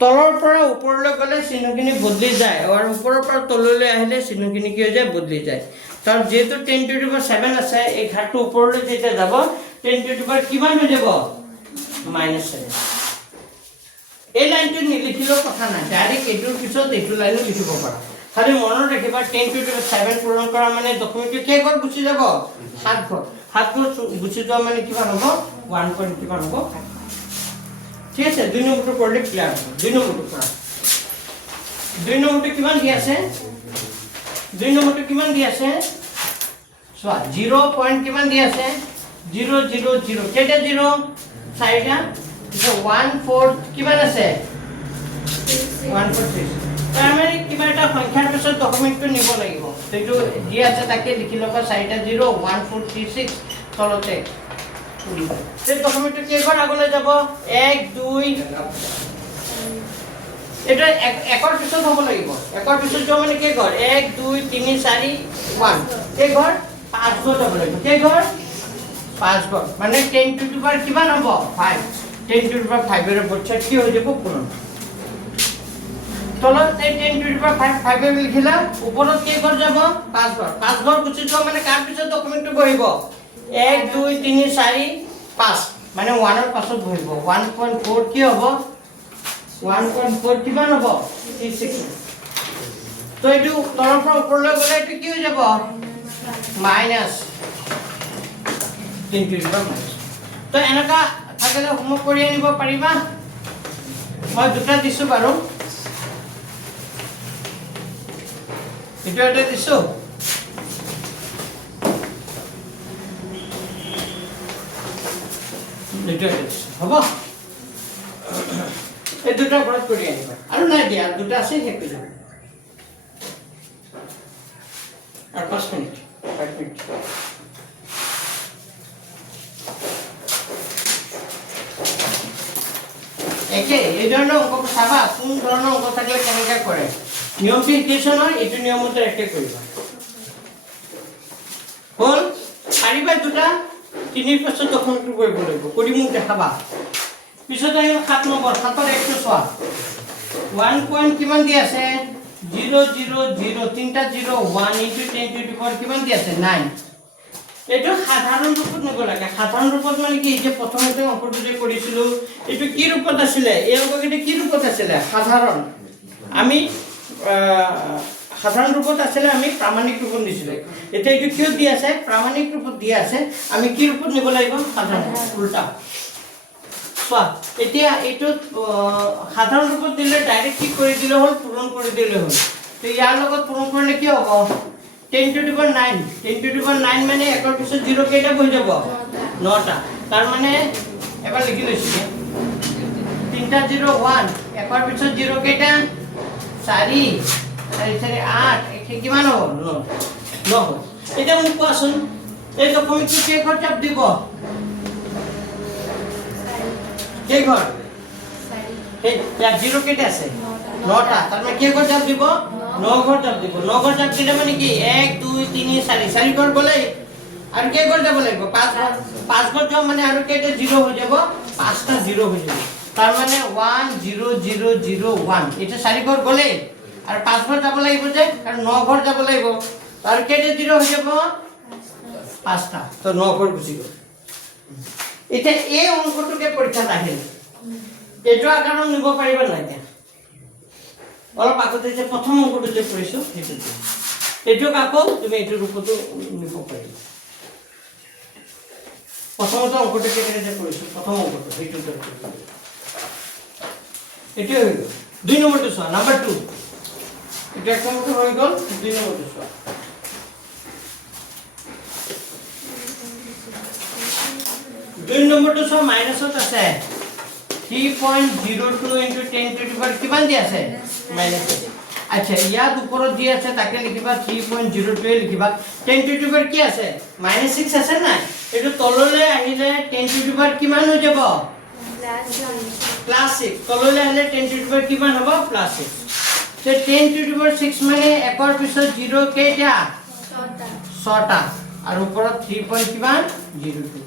তলৰ পৰা ওপৰলৈ গলে চিহ্নখিনি বদলি যায় আৰু ওপৰৰ পৰা তললৈ আহিলে চিহ্নখিনি কি হৈ যায় বদলি যায় তাৰ যেটো 10 to the power 7 আছে এই ঘাটটো ওপৰলৈ যেতিয়া যাব 10 to the power কিমান হৈ যাব -7 এই লাইনটো নিলিখিলেও কথা নাই ডাইৰেক্ট এইটোৰ পিছত এইটো লাইনো লিখিব পাৰা খালি মনত ৰাখিবা 10 to the power 7 পূৰণ কৰা মানে ডকুমেন্টটো কেই ঘৰ গুচি যাব 7 ঘৰ 7 ঘৰ গুচি যোৱা মানে কিমান হ'ব 1 পইণ্ট কিমান হ'ব ঠিক আছে 2 নম্বৰটো পঢ়লে ক্লিয়াৰ হ'ব 2 নম্বৰটো পঢ়া 2 নম্বৰটো কিমান দি আছে 2 নম্বৰটো কিমান দি আছে চোৱা 0 পইণ্ট কিমান দি আছে 0 0 0 কেইটা 0 চাৰিটা 1/4 কিমান আছে 1/4 তাৰ মানে কিবা এটা সংখ্যাৰ পিছত ডকুমেন্টটো নিব লাগিব সেইটো যি আছে তাকে লিখি লবা চাৰিটা 0 1436 তলতে এই ডকুমেন্টটো কেইবাৰ আগলৈ যাব 1 2 এটা একৰ পিছত হ'ব লাগিব একৰ পিছত যোৱা মানে কেই ঘৰ 1 2 3 4 1 কেই ঘৰ 5 ঘৰ যাব লাগিব কেই ঘৰ 5 ঘৰ মানে 10 to the power কিমান হ'ব 5 10 to the power 5 এর বচ্চা কি হৈ যাব পূৰণ তলত 10 to the power 5 এৰ লিখিলা ওপৰত কেই ঘৰ যাব 5 ঘৰ গুচি যোৱা মানে কার পিছত ডকুমেন্টটো বহিব 1 2 3 4 5 মানে 1 এর পাছত বহিব 1.4 কি হ'ব 1.4 কিমান হ'ব 36 তো এইটো তলৰ পৰা ওপৰলৈ গলে এইটো কি হৈ যাব minus 10 to the power minus তো এনেকা থাকিলে হোমৱৰ্ক কৰি আনিব পাৰিবা মই দুটা দিছো বাৰু এইটো এটা দিছো হ'ব এই দুটা ঘৰত কৰি আনিবা আৰু নাই দিয়া দুটা আছে শেষ হৈ যাব আৰু 5 মিনিট একে এই ধৰণৰ অংক চাবা কোন ধৰণৰ অংক থাকিলে কেনেকৈ কৰে নিয়মটো ইকুৱেশ্যন হয় এইটো নিয়মতে একে কৰিবা হ'ল পাৰিবা দুটা 3 পাছত ডকুমেন্টটো কৰিব লাগিব কৰি মোক দেখাবা পিছত আহিব 7 নম্বৰ 7 ৰ একটো চোৱা 1 পইণ্ট কিমান দি আছে 0 0 0 তিনটা 0 1 * 10 to the power কিমান দি আছে 9 এইটো সাধাৰণ ৰূপত নিব লাগে সাধাৰণ ৰূপত মানে কি যে প্ৰথমতে অংকটো যে কৰিছিলো এইটো কি ৰূপত আছিলে এই অংকটো কি ৰূপত আছিলে সাধাৰণ আমি সাধাৰণ ৰূপত আছিলে আমি প্ৰামাণিক ৰূপত দিছিলো এতিয়া এইটো কিয় দি আছে প্ৰামাণিক ৰূপত দি আছে আমি কি ৰূপত নিব লাগিব সাধাৰণ উল্টা চোৱা এতিয়া এইটো সাধাৰণ ৰূপত দিলে ডাইৰেক্ট কি কৰি দিলে হ'ল পূৰণ কৰি দিলে হ'ল তো ইয়াৰ লগত পূৰণ কৰিলে কি হ'ব 10 to the power 9 10 to the power 9 মানে একৰ পিছত 0 কেইটা বহি যাব 9টা তাৰ মানে এবাৰ লিখি লৈছো 3টা 0 1 একৰ পিছত 0 কেইটা 4 4 8 একে কিমান হ'ব 9 এতিয়া মোক কোৱাচোন এই দশমিকটো কেইঘৰ চাপ দিব কেইঘৰ এই 0 কেইটা আছে 9টা তাৰ মানে কেইঘৰ চাপ দিব 9 ঘৰ চাপ দিব 9 ঘৰ চাপ দিলে মানে কি 1 2 3 4 4 ঘৰ গলে আৰু কেইঘৰ যাব লাগিব 5 ঘৰ যাব মানে আৰু কেইটা 0 হৈ যাব 5টা 0 হৈ যাব তাৰ মানে 1 0 0 0 1 এটা 4 ঘৰ গলে আৰু 5 ঘৰ যাব লাগিব যে আৰু 9 ঘৰ যাব লাগিব আৰু কেইটা 0 হৈ যাব 5টা তো 9 ঘৰ গুচি গ'ল এটা এই অংকটোকে পৰীক্ষাত আহিল এইটো আকাৰত নিব পাৰিবা নাই এতিয়া অলপ আগতে যে প্ৰথম অংকটো যে কৰিছো এইটো আকৌ তুমি এইটো ৰূপতো নিব পাৰিবা প্ৰথমত অংকটো কেনেকৈ যে কৰিছো প্ৰথম অংকটো এইটো এইটো হৈ গ'ল 2 নম্বৰটো চোৱা নাম্বাৰ 2 এটা এক নম্বৰটো হৈ গ'ল 2 নম্বৰটো চোৱা দুই নম্বৰটো চোৱা মাইনাছত আছে 3.02 into 10 to the power কিমান দি আছে মাইনাস আচ্ছা ইয়াত ওপৰত দি আছে তাকে লিখিবা 3.02 লিখিবা 10 to the power কি আছে -6 আছে না এটো তললৈ আহিলে 10 to the power কিমান হৈ যাব +6 তললৈ আহিলে 10 to the power কিমান হ'ব +6 তে 10 to the power 6 মানে একৰ পিছত 0 কেইটা 6টা আৰু ওপৰত 3. কিমান 02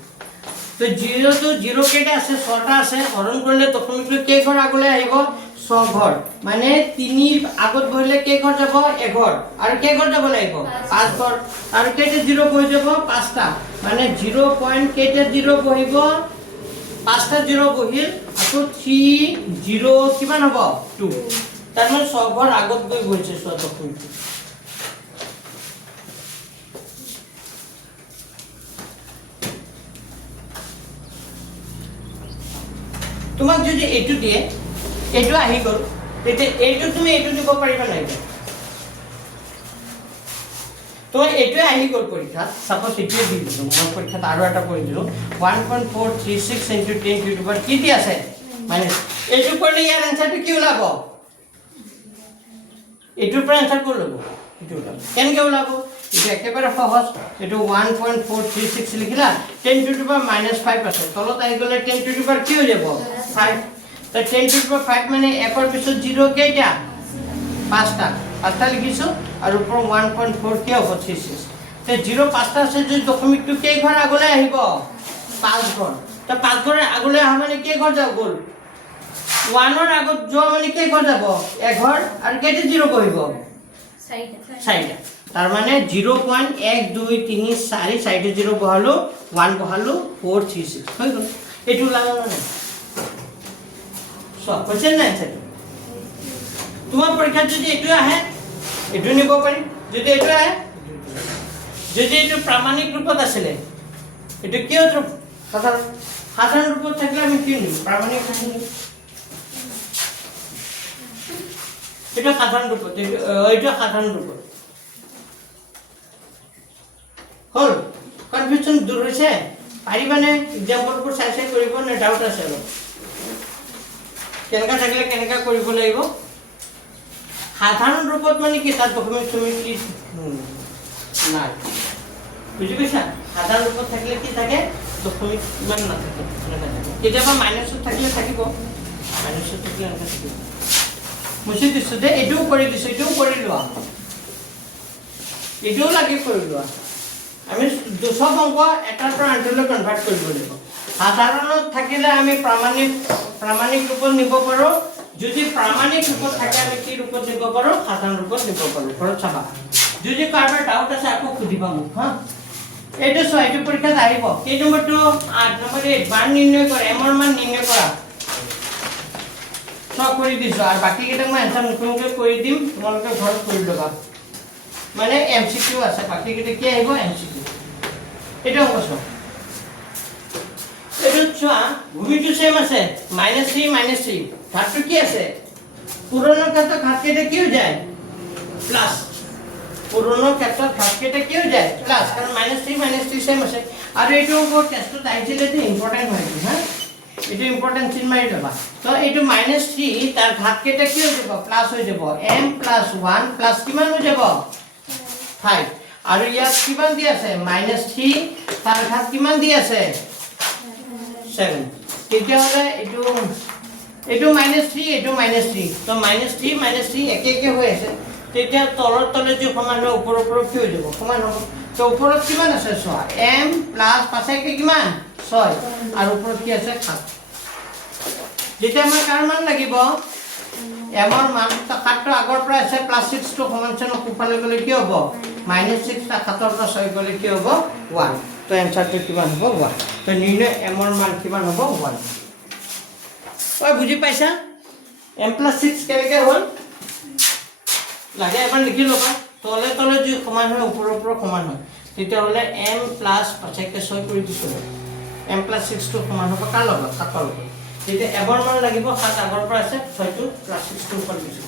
তো 0 to 0 কেইটা আছে 6টা আছে হৰণ কৰিলে দশমিকটো কেই ঘৰ আগলৈ আহিব 6 ঘৰ মানে 3 আগত বহিলে কেই ঘৰ যাব 1 ঘৰ আৰু কেই ঘৰ যাব লাগিব 5 ঘৰ আৰু কেইটা 0 বহি যাব 5টা মানে 0 পইণ্ট কেইটা 0 বহিব 5টা 0 বহিল আকৌ 3 0 কিমান হ'ব 2 তাৰ মানে 6 ঘৰ আগত গৈ বহিছে দশমিকটো তোমাক যদি এইটো দিয়ে এইটো আহি গ'ল তেতিয়া এইটো তুমি এইটো দিব পাৰিবা নাই তো এইটো আহি গ'ল পৰীক্ষা সাপোজ এইটোৱে দি দিলো মই পৰীক্ষাত আৰু এটা কৰি দিলো 1.436 into 10 to the power কি দি আছে মানে এইটো কৰিলে ইয়াৰ আনসাৰটো কি ওলাব এইটোৰ পৰা আনসাৰ কৰি ল'ব এইটো ওলাব কেনেকৈ ওলাব এইটো একেবাৰে সহজ এইটো 1.436 লিখিলা 10 to the power -5 আছে তলত আহি গ'লে 10 to the power কি হৈ যাব 5 তো 10 to the power 5 মানে একৰ পিছত 0 কেইটা 5টা লিখিছো আৰু ওপৰ 1.4 কি হ'ব 36 তে 0 5টা আছে যদি দশমিকটো কেই ঘৰ আগলৈ আহিব 5 ঘৰ তো 5 ঘৰ আগলৈ আহা মানে কেই ঘৰ যাব গ'ল 1 ৰ আগত যোৱা মানে কেই ঘৰ যাব 1 ঘৰ আৰু কেইটা 0 বহিব 4টা তাৰ মানে 0.1 2 3 4 4টা 0 বহালো 1 বহালো 4 3 6 হৈ গ'ল এইটো লাগা না সো কোৱেশ্চন নাই আছে তোমাৰ পৰীক্ষাত যদি এইটো আহে এইটো নিব পাৰি যদি এইটো আহে যদি এইটো প্ৰামাণিক ৰূপত আছিলে এইটো কিয় সাধাৰণ ৰূপত থাকিলে আমি কি নিম প্ৰামাণিক এটা সাধাৰণ ৰূপ এইটা সাধাৰণ ৰূপ হল কনফিউশন দূৰ হইছে পাৰিবানে एग्जांपल পুৰ চাই চাই কৰিব না ডাউট আছে কেনেকা থাকিলে কেনেকা কৰিব লাগিব সাধারণ রূপত মানে কি তার ডকুমেন্ট তুমি কি নাই বুঝি পাইছা সাধারণ রূপত থাকিলে কি থাকে ডকুমেন্ট ইমান না থাকে কেতিয়াবা মাইনাস থাকিলে থাকিব মাইনাস থাকিলে এনেকা থাকিব মুছি দিছো দে এটাও কৰি দিছো এটাও কৰি লোৱা এটাও লাগি কৰি লোৱা আমি 200 অংক এটাৰ পৰা আনটোলৈ কনভাৰ্ট কৰিব লাগিব সাধাৰণত থাকিলে আমি প্ৰামাণিক ৰূপত নিব পাৰো যদি প্ৰামাণিক ৰূপত থাকে আমি কি ৰূপত নিব পাৰো সাধাৰণ ৰূপত নিব পাৰো ঘৰত চাবা যদি কাৰোবাৰ ডাউট আছে আকৌ সুধিবা মোক হা এইটো চোৱা এইটো পৰীক্ষাত আহিব কেই নম্বৰটো 8 নম্বৰ 8 মান নিৰ্ণয় কৰা এমৰ মান নিৰ্ণয় কৰা সব কৰি দিছো আৰু বাকি কেইটা মই এনসাৰ নতুনকৈ কৰি দিম তোমালোকে ঘৰত কৰি ল'বা মানে এমসিকিউ আছে বাকি কেইটা কি আহিব এমসিকিউ এটা অংক চোৱা এইটো চোৱা ভূমিটো সেম আছে -3 ঘাতটো কি আছে পুৰণৰ ক্ষেত্ৰত ঘাত কেইটা কি হৈ যায় প্লাস পুৰণৰ ক্ষেত্ৰত ঘাত কেইটা কি হৈ যায় প্লাস কাৰণ -3 সেম আছে আৰু এইটো অংক টেষ্টত আহিছিলে যে ইম্পৰ্টেন্ট হয় হা এটা ইম্পৰ্টেন্ট চিন মাৰি লবা তো এইটো -3 তাৰ ঘাত কেইটা কি হৈ যাব প্লাস হৈ যাব m + 1 প্লাস কিমান হৈ যাব 5 আৰু ইয়াত কিমান দি আছে -3 তাৰ ঘাত কিমান দি আছে 7 তেতিয়া হলে এইটো -3 এইটো -3 তো -3 একে একে হৈ আছে তেতিয়া তলৰ তলে যে সমান হয় ওপৰ ওপৰ কি হৈ যাব সমান হ'ব তো ওপৰত কিমান আছে চোৱা m + 5 কে কিমান 6 আৰু ওপৰত কি আছে 7 যেতিয়া আমাৰ কাৰ মান লাগিব m ৰ মান তো 7 টো আগৰ পৰা আছে +6 টো সমান চিহ্ন কোফালে গলে কি হ'ব -6 টা 7 ৰ পৰা 6 গলে কি হ'ব 1 তো এনসাৰটো কিমান হ'ব 1 তো নিৰ্ণয় m ৰ মান কিমান হ'ব 1 ওই বুজি পাইছা m + 6 কেনেকৈ হ'ল লাগে এবাৰ লিখি ল'বা তলে তলে যে সমান হয় ওপৰ ওপৰ সমান হয় তেতিয়া হলে m + 5 কে 6 কৰি দিছো m + 6 টো সমান হ'ব কাৰ লগত 7 ৰ লগত তেতিয়া এবাৰ মান লাগিব 7 আগৰ পৰা আছে 6 টো +6 টো ওপৰ দিছো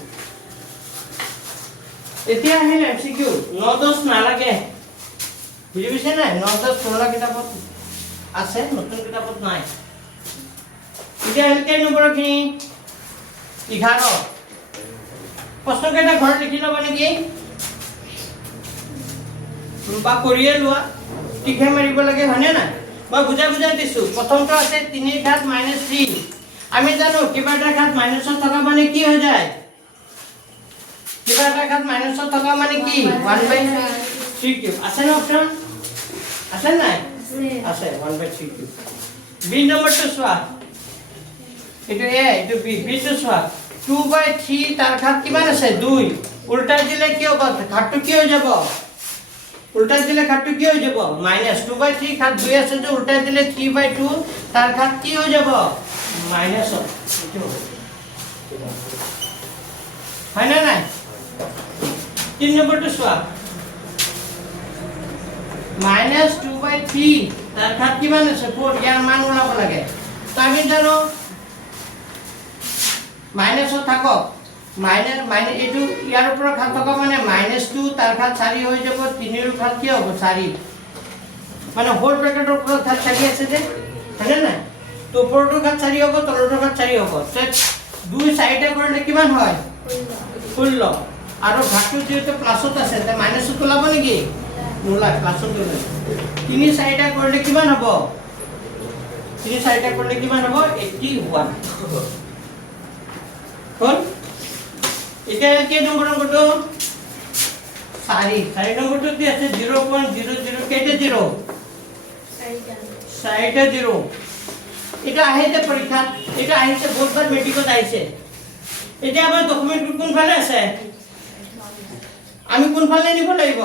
এতিয়া আহিল এমসিকিউ 9 10 নালাগে বুজি পাইছে নাই 9 10 পুৰণা কিতাপত আছে নতুন কিতাপত নাই এতিয়া আহিল কেই নম্বৰখিনি 11 প্ৰশ্ন কেইটা ঘৰত লিখি ল'বা নেকি বা কৰিয়ে লোৱা টিকে মাৰিব লাগে হয়নে না মই বুজাই দিছো প্ৰথমটো আছে 3 ঘাত -3 আমি জানো কিবা এটা ঘাত মাইনাছত থকা মানে কি হৈ যায় কিবা এটা ঘাত মাইনাছত থকা মানে কি 1/3³ আছে না অপচন আছে নাই আছে 1/3³ বি নম্বৰটো চোৱা এটো এ এটো বি টো চোৱা 2/3 তাৰ ঘাত কিমান আছে 2 উল্টা দিলে কি হ'ব ঘাতটো কি হৈ যাব উল্টা দিলে ঘাতটো কি হৈ যাব -2/3 ঘাত 2 আছে যে উল্টা দিলে 3/2 তাৰ ঘাত কি হৈ যাব মাইনাস হয় না নাই 3 নম্বৰটো চোৱা -2/3 তাৰ ঘাত কিমান আছে 4 ইয়াৰ মান ওলাব লাগে তো আমি জানো মাইনাসত থাকক মাইনাস এটো ইয়াৰ ওপৰত ঘাত থকা মানে -2 তাৰ ঘাত 4 হৈ যাব 3 ৰ ঘাত কি হ'ব 4 মানে হোল ব্ৰেকেটৰ ওপৰত ঘাত 4 আছে যে হয়নে নাই তো ওপৰটো ঘাত 4 হ'ব তলৰটো ঘাত 4 হ'ব তে 2 চাৰিটা কৰিলে কিমান হয় 16 আৰু ঘাতটো যেটো প্লাসত আছে তে মাইনাসত ওলাব নেকি নোলায় প্লাসত ওলায় 3 চাৰিটা কৰিলে কিমান হ'ব 3 চাৰিটা কৰিলে কিমান হ'ব 81 কোন এটা কে নম্বৰ অংকটো 4 নম্বৰটো কি আছে 0.00 কেটে 0 চাৰিটা 0 এটা আহিছে পৰীক্ষা এটা আহিছে বহুতবাৰ মেট্ৰিকত আহিছে এতিয়া আমাৰ ডকুমেন্ট কোনফালে আছে আমি কোনফালে নিব লাগিব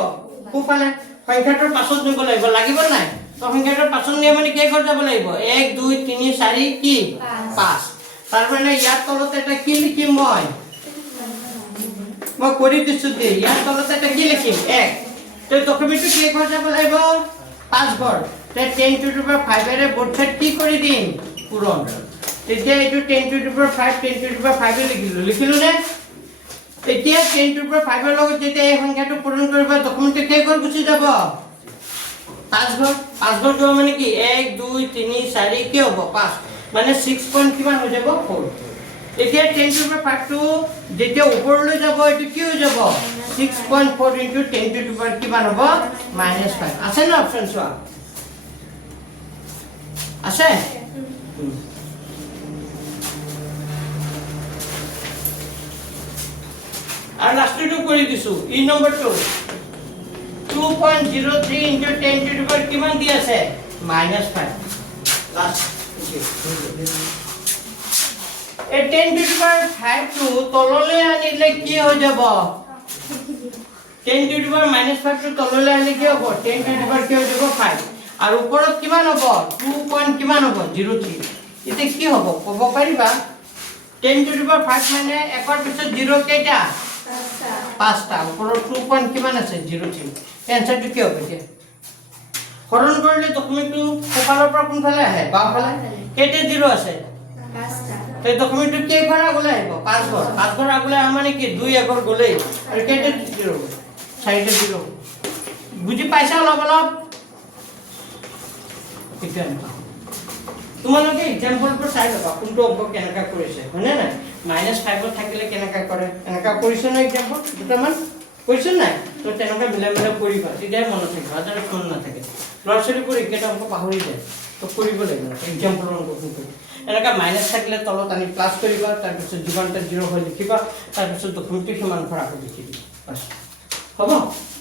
কোনফালে সংখ্যাটোৰ পাছত নিব লাগিব নাই তো সংখ্যাটোৰ পাছত নিয়ে মানে কি কৰি যাব লাগিব 1 2 3 4 কি 5 তাৰ মানে ইয়াৰ তলত এটা কি লিখিম মই কৰি দিছো দে ইয়াৰ তলত এটা কি লিখিম 1 তো ডকুমেন্টটো কি কৰি যাব লাগিব 5 ঘৰ তে 10 to the power 5 array board side কি কৰি দিম পূৰণ তেতিয়া এটো 10 to the power 5 10 to the power 5 এ লিখিলো নে এতিয়া 10 to the power 5 এর লগত যেতিয়া এই সংখ্যাটো পূৰণ কৰিব ডকুমেন্টে কি কৰি গুছি যাব 5 ঘৰ যোৱা মানে কি 1 2 3 4 কি হ'ব 5 মানে 6 পইণ্ট কিমান হৈ যাব 4 এতিয়া 10 to the power 5 টো যেতিয়া ওপৰলৈ যাব এটো কি হৈ যাব 6.4 into 10 to the power কিমান হ'ব -5 আছে না অপচন চোৱা আছে আৰ লাস্টটো কৰি দিছো ই নম্বৰটো 2.03 into 10 to the power কিমান দি আছে -5 লাস্ট এই 10 to the power 5 টো তললৈ আনিলে কি হৈ যাব 10 টু দি পাৱাৰ -5 টো তললৈ আহিলে কি হ'ব 10 টু দি পাৱাৰ কি হৈ যাব 5 আৰু ওপৰত কিমান হ'ব 2 পইণ্ট কিমান হ'ব 03 এতিয়া কি হ'ব ক'ব পাৰিবা 10 টু দি পাৱাৰ 5 মানে একৰ পিছত 0 কেইটা 5টা ওপৰত 2 পইণ্ট কিমান আছে 03 এনসাৰটো কি হ'ব এতিয়া হৰণ কৰিলে ডকুমেন্টটো সোঁফালৰ পৰা কোনফালে আহে বাওঁফালে কেইটা 0 আছে 5টা তো ডকুমেন্টটো কেইবাৰ আগলৈ আহিব 5 বাৰ 5 বাৰ আগলৈ আহা মানে কি 2 আগৰ গ'লেই আৰু কেইটা 0 চাৰিটা 0 বুজি পাইছা অলপ অলপ এতিয়া তোমালোকে এক্সাম্পলটো চাই ল'বা কোনটো অংক কেনেকা কৰিছে হয়নে নাই -5 থাকিলে কেনেকা কৰে এনেকা কৰিছে না এক্সাম্পল দুটামান কৈছে নাই তো তেনেকা মিলাই মিলাই কৰিবা তেতিয়া মনত থাকিব আদাৰ ফোন নাথাকে ল'ৰা ছোৱালীবোৰ একেটা অংক পাহৰি যায় তো কৰিব লাগিব এক্সাম্পলৰ অংক কোনটো এনেকা মাইনাছ থাকিলে তলত আনি প্লাছ কৰিবা তাৰপিছত যিমানটা 0 হয় লিখিবা তাৰপিছত ডকুমেন্টটো সমান কৰা আকৌ লিখি দিবা বাস হ'ব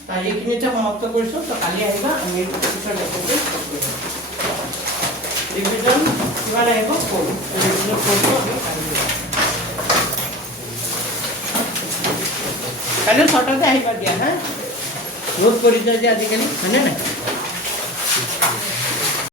তাই এইখিনিতে সমাপ্ত কৰিছো তো কালি আহিবা আমি পিছৰ লেসনটো কৰিম ৰিভিজন কিমান আহিব কোন ৰিভিজন কোনটো আমি কালি ছটাতে আহিবা দিয়া হা নোট কৰি দিয়া আজিকালি হয়নে নাই